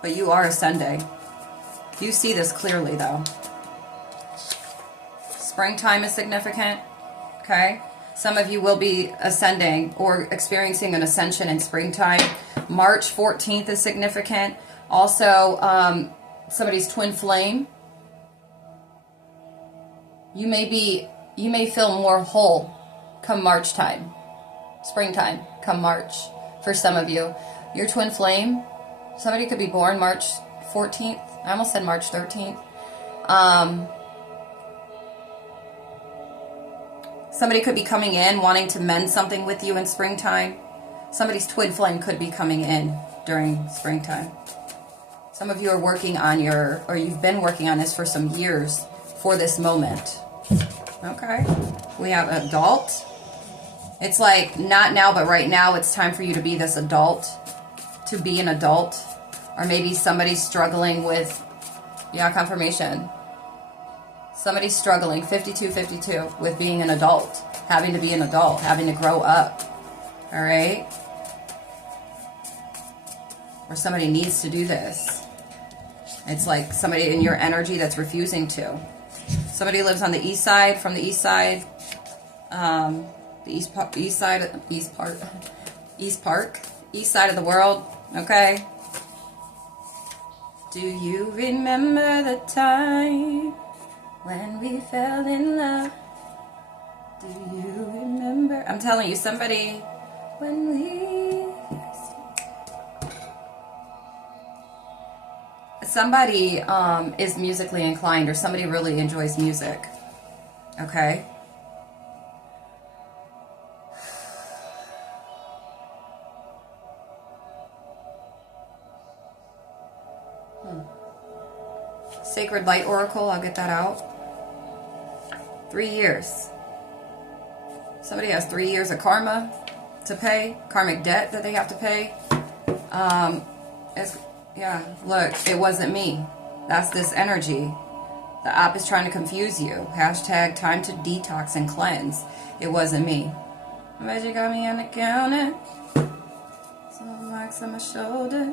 But you are ascending. You see this clearly, though. Springtime is significant. Okay? Some of you will be ascending or experiencing an ascension in springtime. March 14th is significant. Also, somebody's twin flame. You may feel more whole come March time. Springtime, come March. For some of you. Your twin flame, somebody could be born March 14th. I almost said March 13th. Somebody could be coming in wanting to mend something with you in springtime. Somebody's twin flame could be coming in during springtime. Some of you are working on or you've been working on this for some years for this moment. Okay. We have adult. It's like, not now, but right now, it's time for you to be this adult. To be an adult. Or maybe somebody's struggling with, confirmation. Somebody's struggling, 5252, with being an adult. Having to be an adult. Having to grow up. Alright? Or somebody needs to do this. It's like somebody in your energy that's refusing to. Somebody lives on the east side, from the east side. The east park, east side of the world. Okay? Do you remember the time when we fell in love? Do you remember? I'm telling you, somebody, when somebody is musically inclined, or somebody really enjoys music. Okay? Sacred Light Oracle, I'll get that out. 3 years. Somebody has 3 years of karma to pay, karmic debt that they have to pay. Look, it wasn't me. That's this energy. The op is trying to confuse you. Hashtag time to detox and cleanse. It wasn't me. But you got me on the counter. Some marks on my shoulder.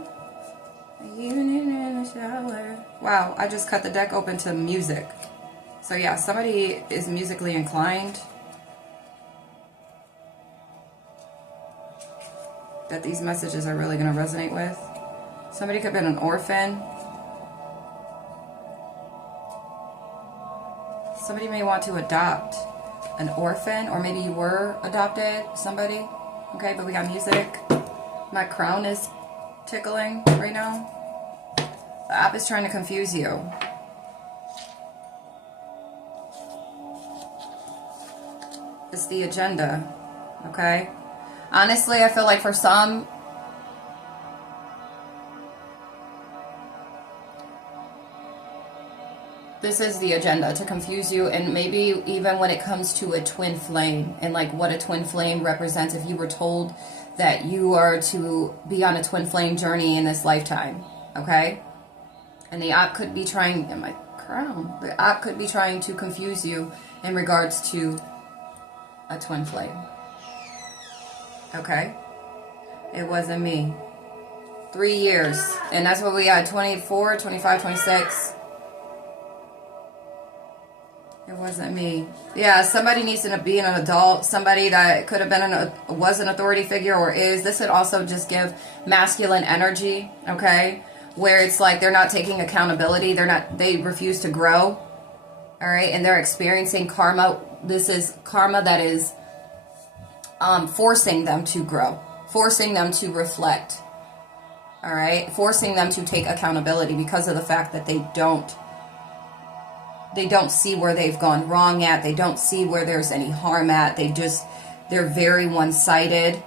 Evening in the shower. Wow, I just cut the deck open to music. So yeah, somebody is musically inclined. That these messages are really going to resonate with. Somebody could have been an orphan. Somebody may want to adopt an orphan, or maybe you were adopted, somebody. Okay, but we got music. My crown is tickling right now. The app is trying to confuse you. It's the agenda, okay? Honestly, I feel like for some, this is the agenda, to confuse you, and maybe even when it comes to a twin flame and like what a twin flame represents. If you were told that you are to be on a twin flame journey in this lifetime, okay? And the app could be trying, in my crown, the app could be trying to confuse you in regards to a twin flame, okay? It wasn't me. 3 years, and that's what we got, 24, 25, 26. It wasn't me. Yeah, somebody needs to be an adult. Somebody that could have been was an authority figure or is. This would also just give masculine energy, okay? Where it's like they're not taking accountability. They refuse to grow, all right? And they're experiencing karma. This is karma that is forcing them to grow, forcing them to reflect, all right? Forcing them to take accountability because of the fact that they don't see where they've gone wrong at. They don't see where there's any harm at. They're very one-sided,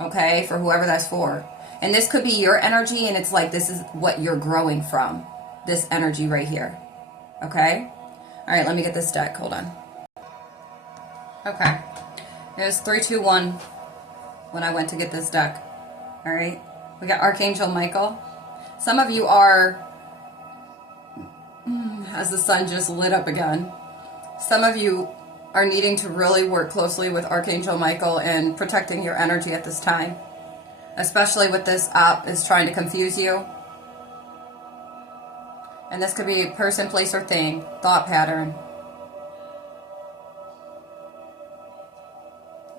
okay, for whoever that's for. And this could be your energy, and it's like this is what you're growing from, this energy right here, okay? All right, let me get this deck. Hold on. Okay. It was 3, 2, 1 when I went to get this deck, all right? We got Archangel Michael. Some of you are... as the sun just lit up again. Some of you are needing to really work closely with Archangel Michael and protecting your energy at this time. Especially with this app is trying to confuse you. And this could be a person, place, or thing, thought pattern.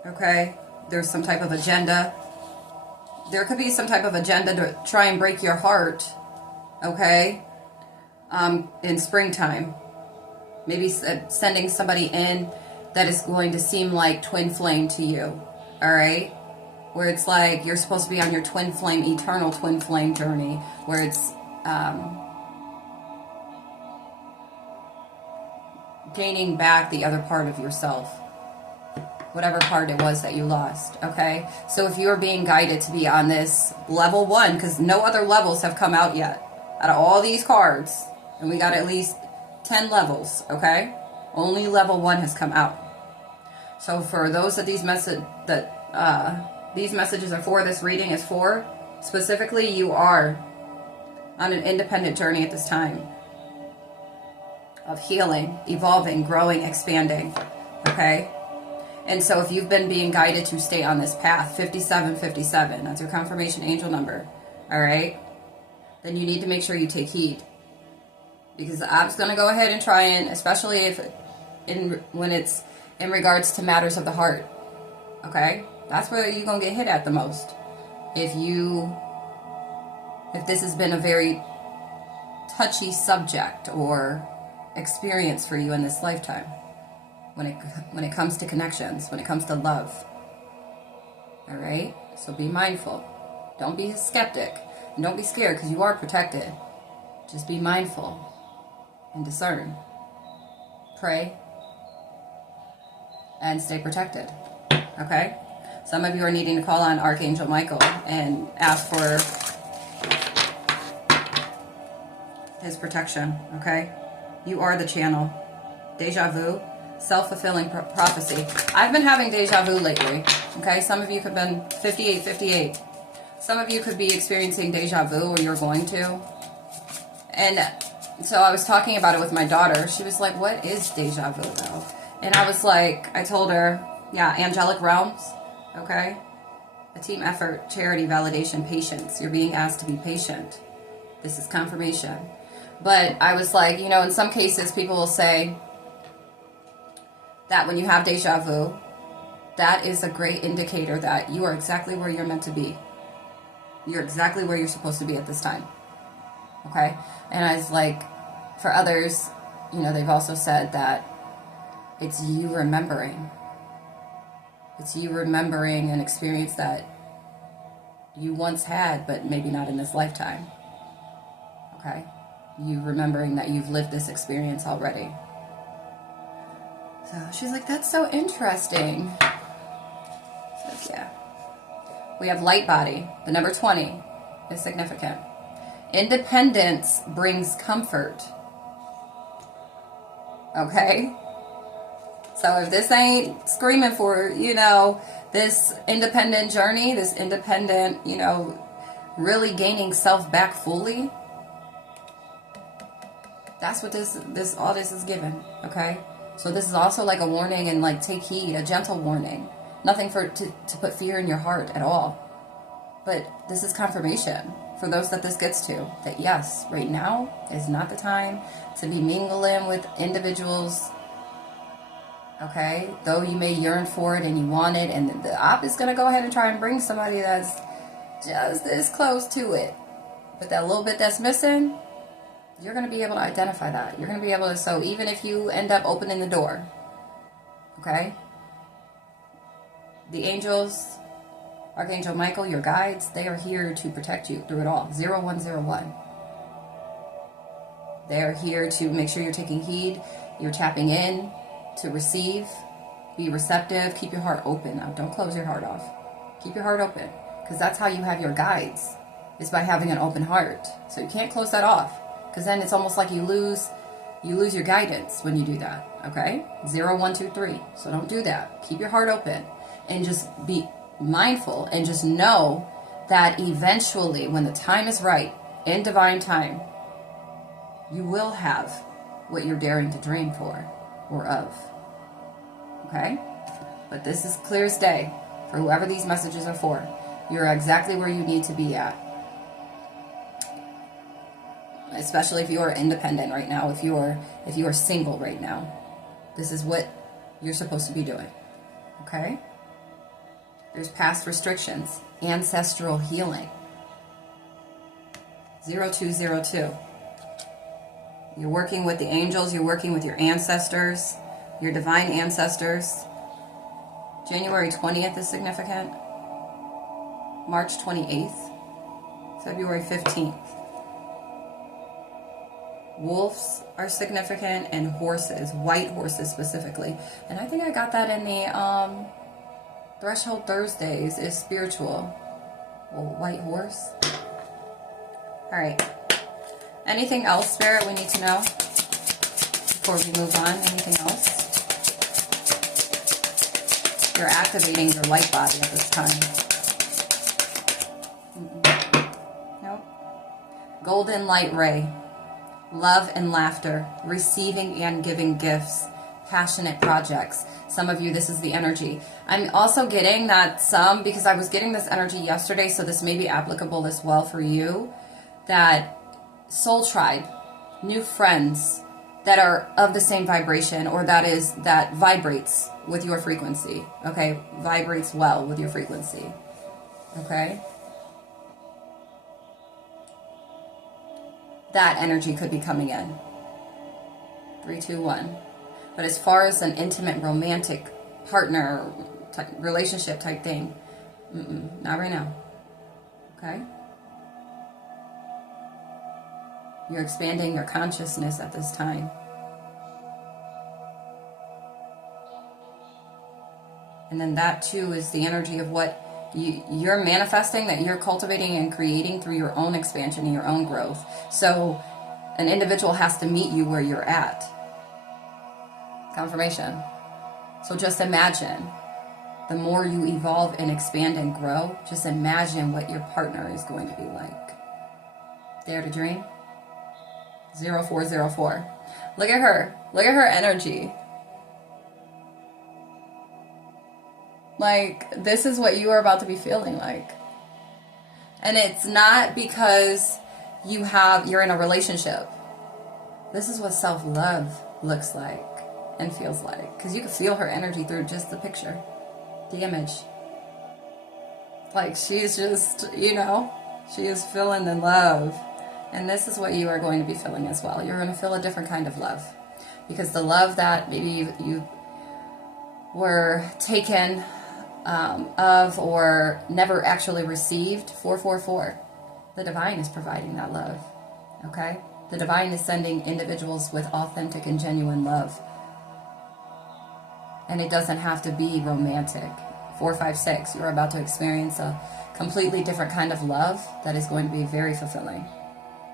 Okay? There's some type of agenda. There could be some type of agenda to try and break your heart. Okay? In springtime. Maybe sending somebody in that is going to seem like twin flame to you. Alright? Where it's like you're supposed to be on your twin flame, eternal twin flame journey. Where it's gaining back the other part of yourself. Whatever part it was that you lost. Okay? So if you are being guided to be on this level 1, because no other levels have come out yet. Out of all these cards, and we got at least 10 levels, okay? Only level 1 has come out. So for those that these messages are for, this reading is for, specifically, you are on an independent journey at this time of healing, evolving, growing, expanding, okay? And so if you've been being guided to stay on this path, 5757, that's your confirmation angel number, all right? Then you need to make sure you take heed. Because the app's going to go ahead and try and, especially when it's in regards to matters of the heart, okay? That's where you're going to get hit at the most. If this has been a very touchy subject or experience for you in this lifetime, when it comes to connections, when it comes to love, all right? So be mindful. Don't be a skeptic. And don't be scared, because you are protected. Just be mindful and discern. Pray and stay protected. Okay? Some of you are needing to call on Archangel Michael and ask for his protection. Okay? You are the channel. Deja vu. Self-fulfilling prophecy. I've been having deja vu lately. Okay? Some of you have been 58. Some of you could be experiencing deja vu, or you're going to. And so I was talking about it with my daughter. She was like, what is deja vu, though? And I was like, I told her, yeah, angelic realms, okay? A team effort, charity, validation, patience. You're being asked to be patient. This is confirmation. But I was like, in some cases, people will say that when you have deja vu, that is a great indicator that you are exactly where you're meant to be. You're exactly where you're supposed to be at this time. Okay? And I was like, for others, you know, they've also said that it's you remembering. It's you remembering an experience that you once had, but maybe not in this lifetime. Okay? You remembering that you've lived this experience already. So she's like, that's so interesting. So yeah. We have light body. The number 20 is significant. Independence brings comfort. Okay? So if this ain't screaming for, you know, this independent journey, this independent, you know, really gaining self back fully, that's what all this is given, okay? So this is also like a warning, and like take heed, a gentle warning. Nothing to put fear in your heart at all. But this is confirmation for those that this gets to, that yes, right now is not the time to be mingling with individuals, okay? Though you may yearn for it and you want it, and the op is going to go ahead and try and bring somebody that's just this close to it. But that little bit that's missing, you're going to be able to identify that. You're going to be able to, so even if you end up opening the door, okay? The angels, Archangel Michael, your guides, they are here to protect you through it all. 0101. They are here to make sure you're taking heed, you're tapping in to receive, be receptive, keep your heart open. Now, don't close your heart off. Keep your heart open, because that's how you have your guides, is by having an open heart. So you can't close that off, because then it's almost like you lose your guidance when you do that, okay? 0123. So don't do that. Keep your heart open and just be mindful and just know that eventually, when the time is right, in divine time, you will have what you're daring to dream for or of. Okay? But this is clear as day for whoever these messages are for. You're exactly where you need to be at. Especially if you are independent right now, if you are single right now. This is what you're supposed to be doing. Okay? There's past restrictions, ancestral healing. 0202. You're working with the angels, you're working with your ancestors, your divine ancestors. January 20th is significant. March 28th. February 15th. Wolves are significant, and horses, white horses specifically. And I think I got that in the Threshold Thursdays is spiritual. Well, white horse. All right. Anything else, Spirit, we need to know before we move on? Anything else? You're activating your light body at this time. Nope. Golden light ray. Love and laughter. Receiving and giving gifts. Passionate projects. Some of you, this is the energy. I'm also getting that because I was getting this energy yesterday, so this may be applicable as well for you, that soul tribe, new friends that are of the same vibration, or that vibrates with your frequency, okay? Vibrates well with your frequency, okay? That energy could be coming in. 3, 2, 1. But as far as an intimate, romantic partner, relationship type thing, not right now. Okay? You're expanding your consciousness at this time. And then that too is the energy of what you're manifesting, that you're cultivating and creating through your own expansion and your own growth. So an individual has to meet you where you're at. Confirmation. So just imagine, the more you evolve and expand and grow, just imagine what your partner is going to be like. Dare to dream? 0404. Look at her. Look at her energy. Like, this is what you are about to be feeling like. And it's not because you're in a relationship. This is what self-love looks like and feels like. Because you can feel her energy through just the picture, the image. Like, she's just, she is feeling the love. And this is what you are going to be feeling as well. You're going to feel a different kind of love. Because the love that maybe you were taken of or never actually received, 444, the divine is providing that love, okay? The divine is sending individuals with authentic and genuine love. And it doesn't have to be romantic. 456, you're about to experience a completely different kind of love that is going to be very fulfilling,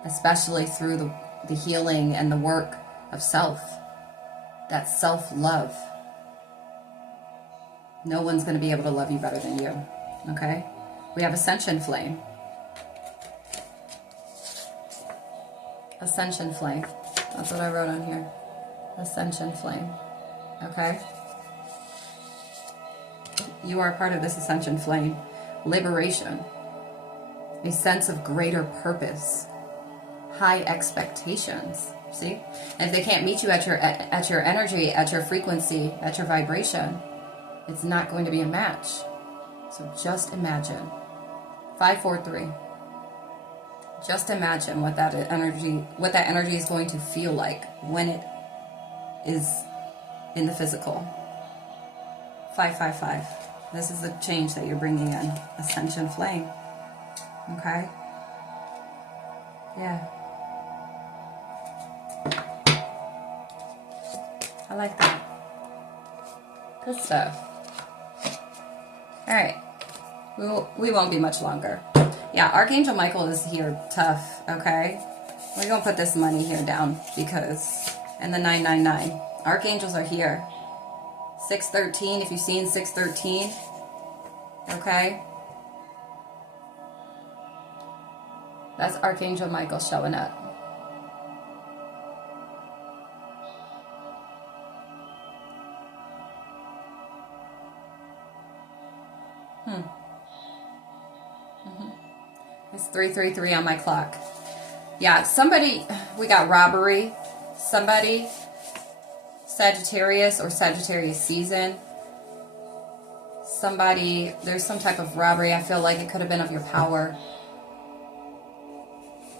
especially through the healing and the work of self, that self-love. No one's going to be able to love you better than you, okay? We have Ascension Flame. Ascension Flame. That's what I wrote on here. Ascension Flame, okay? You are part of this Ascension Flame. Liberation. A sense of greater purpose. High expectations. See? And if they can't meet you at your energy, at your frequency, at your vibration, it's not going to be a match. So just imagine. 543. Just imagine what that energy is going to feel like when it is in the physical. 555. This is the change that you're bringing in. Ascension Flame. Okay? Yeah. I like that. Good stuff. Alright. We won't be much longer. Yeah, Archangel Michael is here tough, okay? We're going to put this money here down because... And the 999. Archangels are here. 613, if you've seen 613. Okay? That's Archangel Michael showing up. It's 333 on my clock. Yeah, somebody, we got robbery. Somebody, Sagittarius or Sagittarius season. Somebody, there's some type of robbery. I feel like it could have been of your power.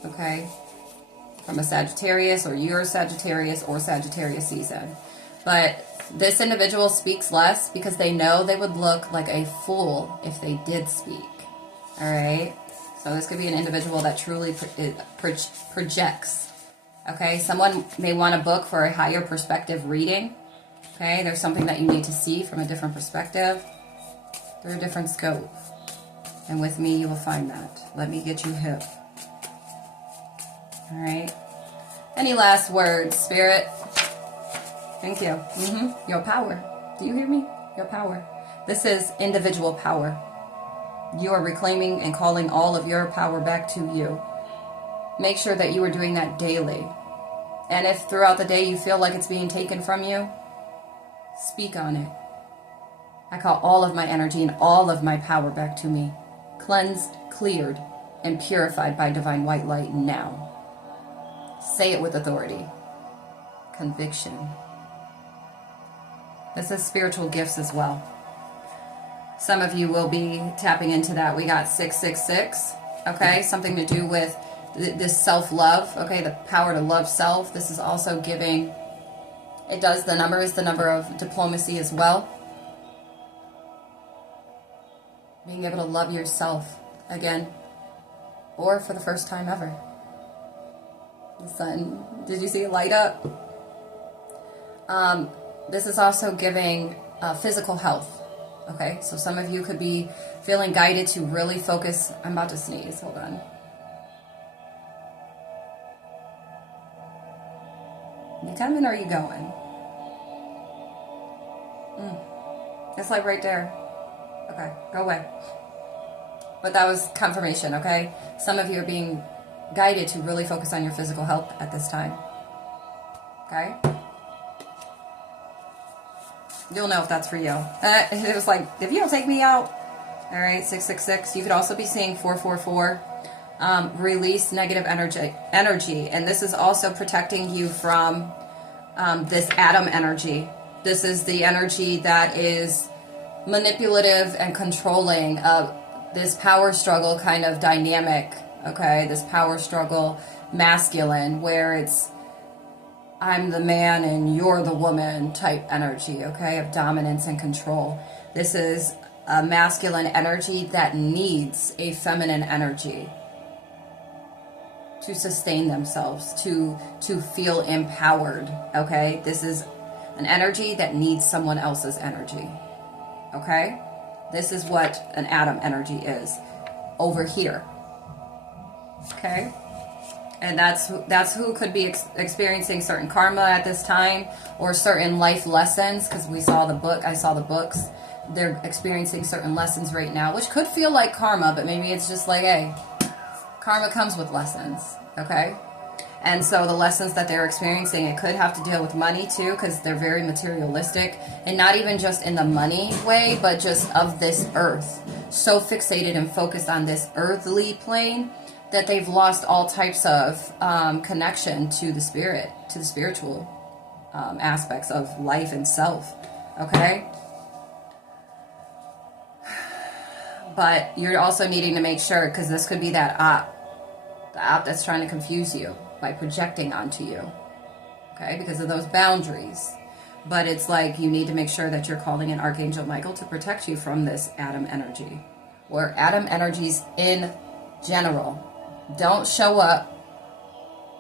Okay? From a Sagittarius, or you're a Sagittarius or Sagittarius season. But this individual speaks less because they know they would look like a fool if they did speak. Alright? So this could be an individual that truly projects. Okay? Someone may want to book for a higher perspective reading. Okay? There's something that you need to see from a different perspective. Through a different scope. And with me, you will find that. Let me get you hip. Alright? Any last words, Spirit? Thank you. Your power. Do you hear me? Your power. This is individual power. You are reclaiming and calling all of your power back to you. Make sure that you are doing that daily. And if throughout the day you feel like it's being taken from you, speak on it. I call all of my energy and all of my power back to me. Cleansed, cleared, and purified by divine white light now. Say it with authority. Conviction. This is spiritual gifts as well. Some of you will be tapping into that. We got 666, okay? Something to do with this self-love, okay? The power to love self. This is also giving, it does, the number is the number of diplomacy as well. Being able to love yourself again, or for the first time ever. The sun, did you see it light up? This is also giving physical health. Okay, so some of you could be feeling guided to really focus. I'm about to sneeze. Hold on. You coming or are you going? It's like right there. Okay, go away. But that was confirmation, okay? Some of you are being guided to really focus on your physical health at this time. Okay? You'll know if that's for you. It was like, if you don't take me out. All right, 666. You could also be seeing 444. Release negative energy. And this is also protecting you from this atom energy. This is the energy that is manipulative and controlling of this power struggle kind of dynamic. Okay, this power struggle masculine, where it's I'm the man and you're the woman type energy, okay, of dominance and control. This is a masculine energy that needs a feminine energy to sustain themselves, to feel empowered, okay? This is an energy that needs someone else's energy, okay? This is what an Adam energy is over here, okay? And that's who could be experiencing certain karma at this time, or certain life lessons, because I saw the books. They're experiencing certain lessons right now, which could feel like karma, but maybe it's just like, hey, karma comes with lessons, okay? And so the lessons that they're experiencing, it could have to deal with money too, because they're very materialistic, and not even just in the money way, but just of this earth. So fixated and focused on this earthly plane that they've lost all types of connection to the spirit, to the spiritual aspects of life and self, okay? But you're also needing to make sure, because this could be that the op that's trying to confuse you by projecting onto you, okay, because of those boundaries. But it's like you need to make sure that you're calling in Archangel Michael to protect you from this Adam energy, or Adam energies in general. Don't show up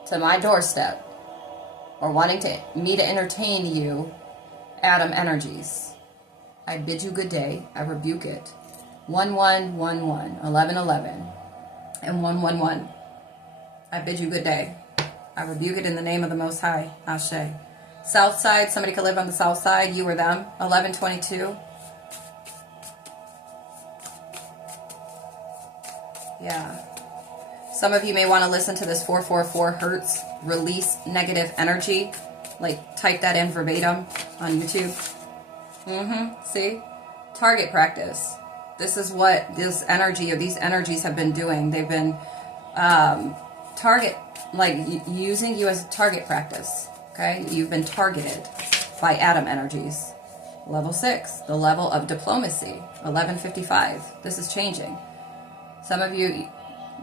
to my doorstep or wanting me to entertain you, Adam energies. I bid you good day. I rebuke it. 1111, 1111, and 111. I bid you good day. I rebuke it in the name of the Most High. Ashe. South side, somebody could live on the south side, you or them. 1122. Yeah. Some of you may want to listen to this 444 hertz, release negative energy. Like, type that in verbatim on YouTube. See? Target practice. This is what this energy, or these energies have been doing. They've been using you as target practice. Okay? You've been targeted by Adam energies. Level 6, the level of diplomacy. 1155. This is changing. Some of you,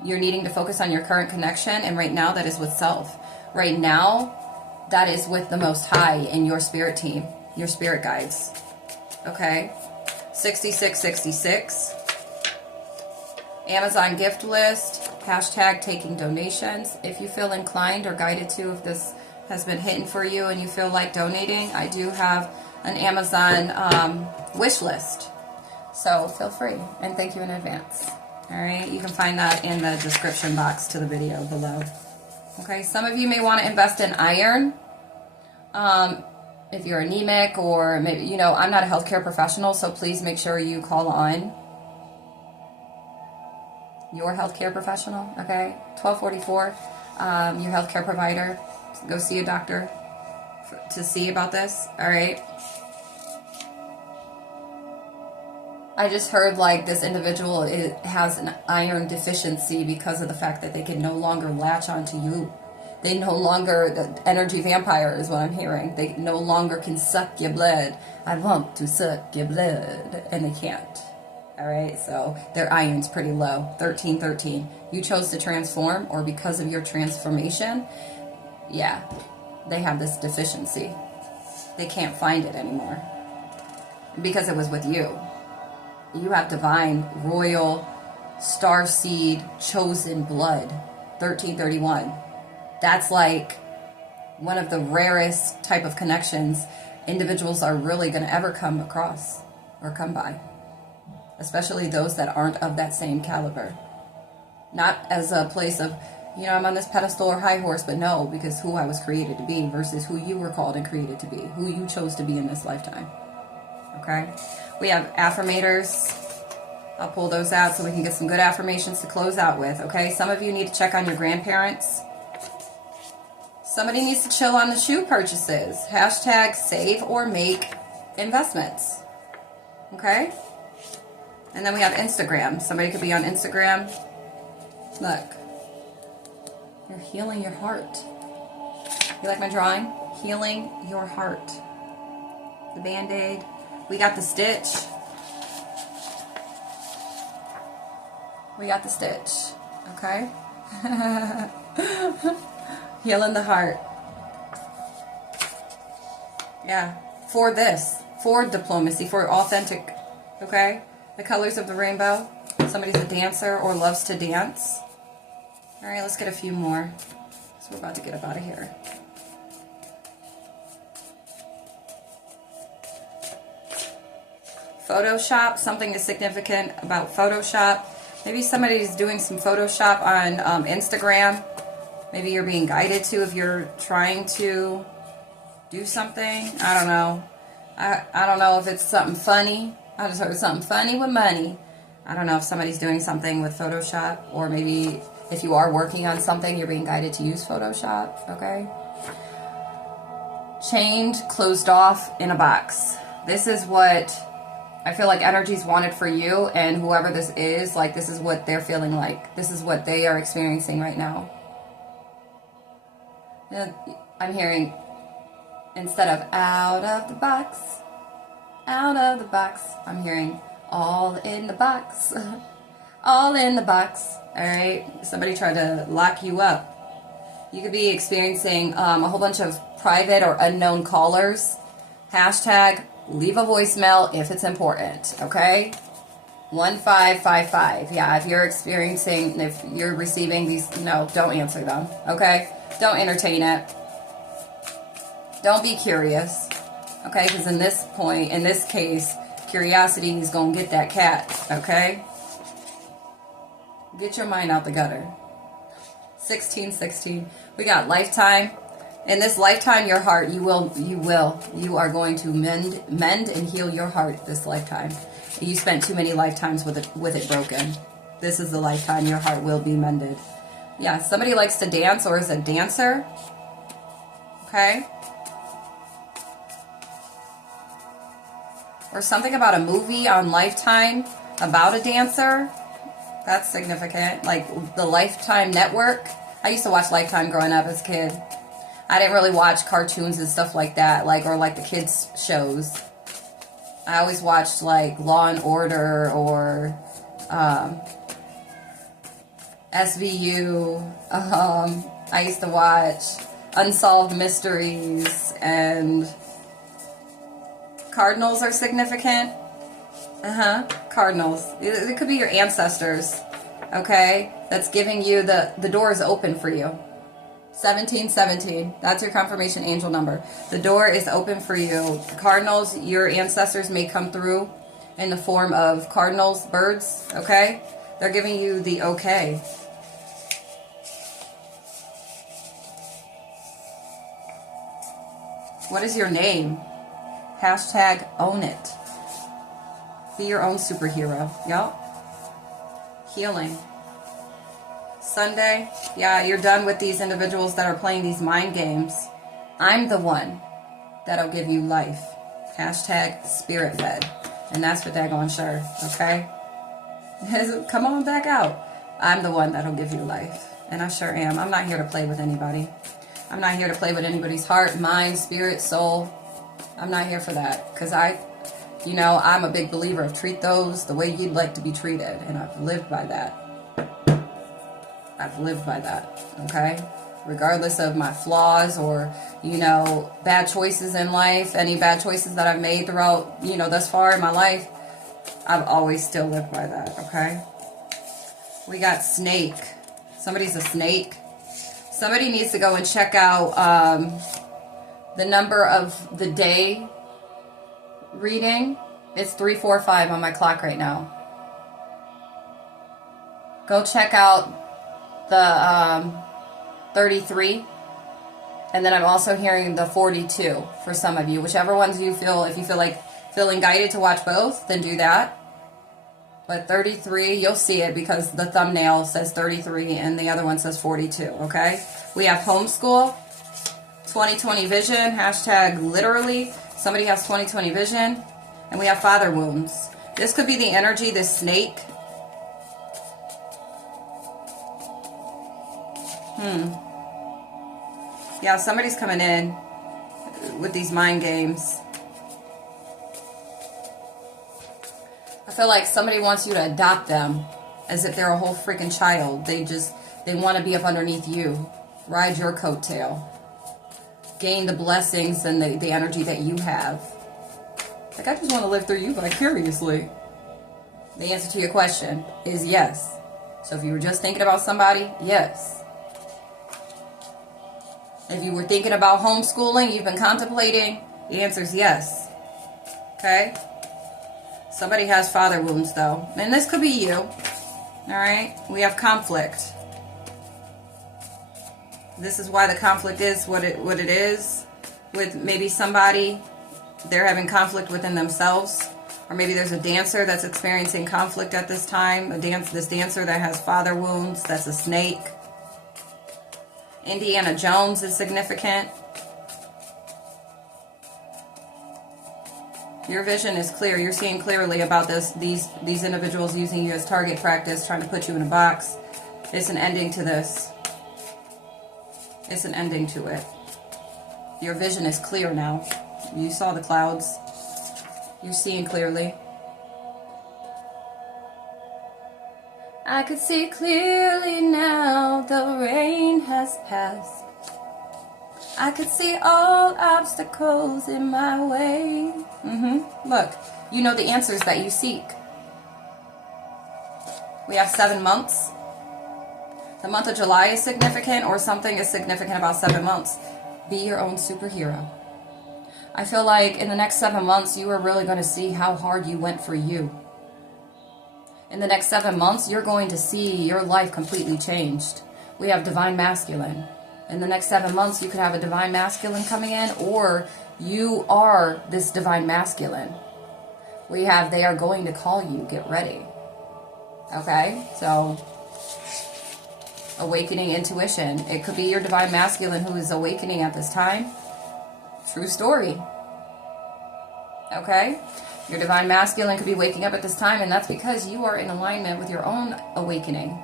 you're needing to focus on your current connection, and right now that is with self. Right now, that is with the Most High and your spirit team, your spirit guides. Okay? 6666. Amazon gift list. Hashtag taking donations. If you feel inclined or guided to, if this has been hitting for you and you feel like donating, I do have an Amazon wish list. So feel free, and thank you in advance. Alright, you can find that in the description box to the video below. Okay, some of you may want to invest in iron. If you're anemic, or maybe, I'm not a healthcare professional, so please make sure you call on your healthcare professional, okay? 1244, your healthcare provider. Go see a doctor to see about this, alright? I just heard like this individual has an iron deficiency because of the fact that they can no longer latch onto you. They no longer, the energy vampire is what I'm hearing. They no longer can suck your blood. I want to suck your blood. And they can't. Alright, so their iron's pretty low. 1313. You chose to transform, or because of your transformation, yeah, they have this deficiency. They can't find it anymore. Because it was with you. You have divine, royal, starseed, chosen blood. 1331. That's like one of the rarest type of connections individuals are really going to ever come across or come by. Especially those that aren't of that same caliber. Not as a place of, I'm on this pedestal or high horse, but no, because who I was created to be versus who you were called and created to be. Who you chose to be in this lifetime. Okay? We have affirmators. I'll pull those out so we can get some good affirmations to close out with, okay? Some of you need to check on your grandparents. Somebody needs to chill on the shoe purchases. Hashtag save or make investments. Okay? And then we have Instagram. Somebody could be on Instagram. Look. You're healing your heart. You like my drawing? Healing your heart. The Band-Aid. We got the stitch. We got the stitch. Okay? Healing the heart. Yeah. For this. For diplomacy. For authentic. Okay? The colors of the rainbow. Somebody's a dancer or loves to dance. Alright, let's get a few more. So we're about to get up out of here. Photoshop. Something is significant about Photoshop. Maybe somebody's doing some Photoshop on Instagram. Maybe you're being guided to if you're trying to do something. I don't know. I don't know if it's something funny. I just heard something funny with money. I don't know if somebody's doing something with Photoshop, or maybe if you are working on something, you're being guided to use Photoshop, okay? Chained, closed off, in a box. This is what I feel like energy's wanted for you, and whoever this is, like, this is what they're feeling like. This is what they are experiencing right now. I'm hearing, instead of out of the box, I'm hearing all in the box. All in the box. Alright? Somebody tried to lock you up. You could be experiencing a whole bunch of private or unknown callers. Hashtag leave a voicemail if it's important. Okay? 1555. Yeah, if you're experiencing, if you're receiving these, no, don't answer them. Okay? Don't entertain it. Don't be curious. Okay? Because in this case, curiosity is going to get that cat. Okay? Get your mind out the gutter. 1616. We got lifetime. In this lifetime, your heart, you are going to mend and heal your heart this lifetime. You spent too many lifetimes with it broken. This is the lifetime your heart will be mended. Yeah, somebody likes to dance or is a dancer. Okay? Or something about a movie on Lifetime about a dancer. That's significant. Like the Lifetime Network. I used to watch Lifetime growing up as a kid. I didn't really watch cartoons and stuff like that, or the kids shows. I always watched like Law and Order or SVU. I used to watch Unsolved Mysteries, and cardinals are significant. Cardinals. It could be your ancestors, okay? That's giving you the door is open for you. 1717. That's your confirmation angel number. The door is open for you. Cardinals, your ancestors may come through in the form of cardinals, birds, okay? They're giving you the okay. What is your name? Hashtag own it. Be your own superhero. Yup. Healing. Sunday. Yeah, you're done with these individuals that are playing these mind games. I'm the one that'll give you life. Hashtag spirit fed. And that's for daggone sure. Okay? Come on back out. I'm the one that'll give you life. And I sure am. I'm not here to play with anybody. I'm not here to play with anybody's heart, mind, spirit, soul. I'm not here for that. Because I'm a big believer of treat those the way you'd like to be treated. And I've lived by that. Okay? Regardless of my flaws or, bad choices in life, any bad choices that I've made throughout, thus far in my life, I've always still lived by that, okay? We got snake. Somebody's a snake. Somebody needs to go and check out the number of the day reading. It's 345 on my clock right now. Go check out the 33, and then I'm also hearing the 42 for some of you. Whichever ones you feel, if you feel like feeling guided to watch both, then do that. But 33, you'll see it because the thumbnail says 33 and the other one says 42, okay? We have homeschool, 2020 vision, hashtag literally. Somebody has 2020 vision. And we have father wounds. This could be the energy, this snake. Yeah, somebody's coming in with these mind games. I feel like somebody wants you to adopt them as if they're a whole freaking child. They want to be up underneath you. Ride your coattail. gain the blessings and the energy that you have. Like, I just want to live through you vicariously. The answer to your question is yes. So if you were just thinking about somebody, yes. If you were thinking about homeschooling, you've been contemplating, the answer is yes. Okay? Somebody has father wounds, though. And this could be you. Alright? We have conflict. This is why the conflict is what it is. With maybe somebody, they're having conflict within themselves. Or maybe there's a dancer that's experiencing conflict at this time. This dancer that has father wounds, that's a snake. Indiana Jones is significant. Your vision is clear. You're seeing clearly about these individuals using you as target practice, trying to put you in a box. It's an ending to this. It's an ending to it. Your vision is clear now. You saw the clouds. You're seeing clearly. I could see clearly now, the rain has passed. I could see all obstacles in my way. Look, you know the answers that you seek. We have 7 months. The month of July is significant, or something is significant about 7 months. Be your own superhero. I feel like in the next 7 months, you are really going to see how hard you went for you. In the next 7 months, you're going to see your life completely changed. We have divine masculine. In the next 7 months, you could have a divine masculine coming in, or you are this divine masculine. We have, they are going to call you. Get ready. Okay? So, awakening intuition. It could be your divine masculine who is awakening at this time. True story. Okay? Your divine masculine could be waking up at this time, and that's because you are in alignment with your own awakening,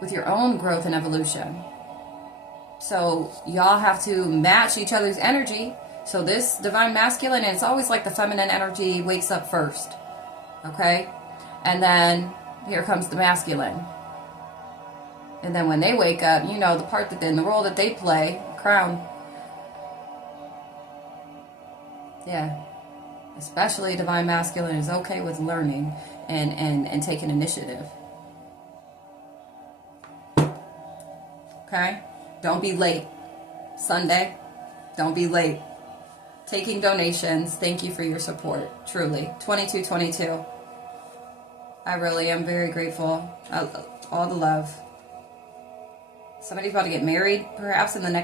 with your own growth and evolution. So y'all have to match each other's energy. So this divine masculine, and it's always like the feminine energy wakes up first. Okay? And then here comes the masculine. And then when they wake up, you know, the part that in the role that they play, crown. Yeah. Especially divine masculine is okay with learning and taking initiative. Okay? Don't be late. Sunday, don't be late. Taking donations, thank you for your support. Truly. 2222. I really am very grateful. All the love. Somebody's about to get married, perhaps in the next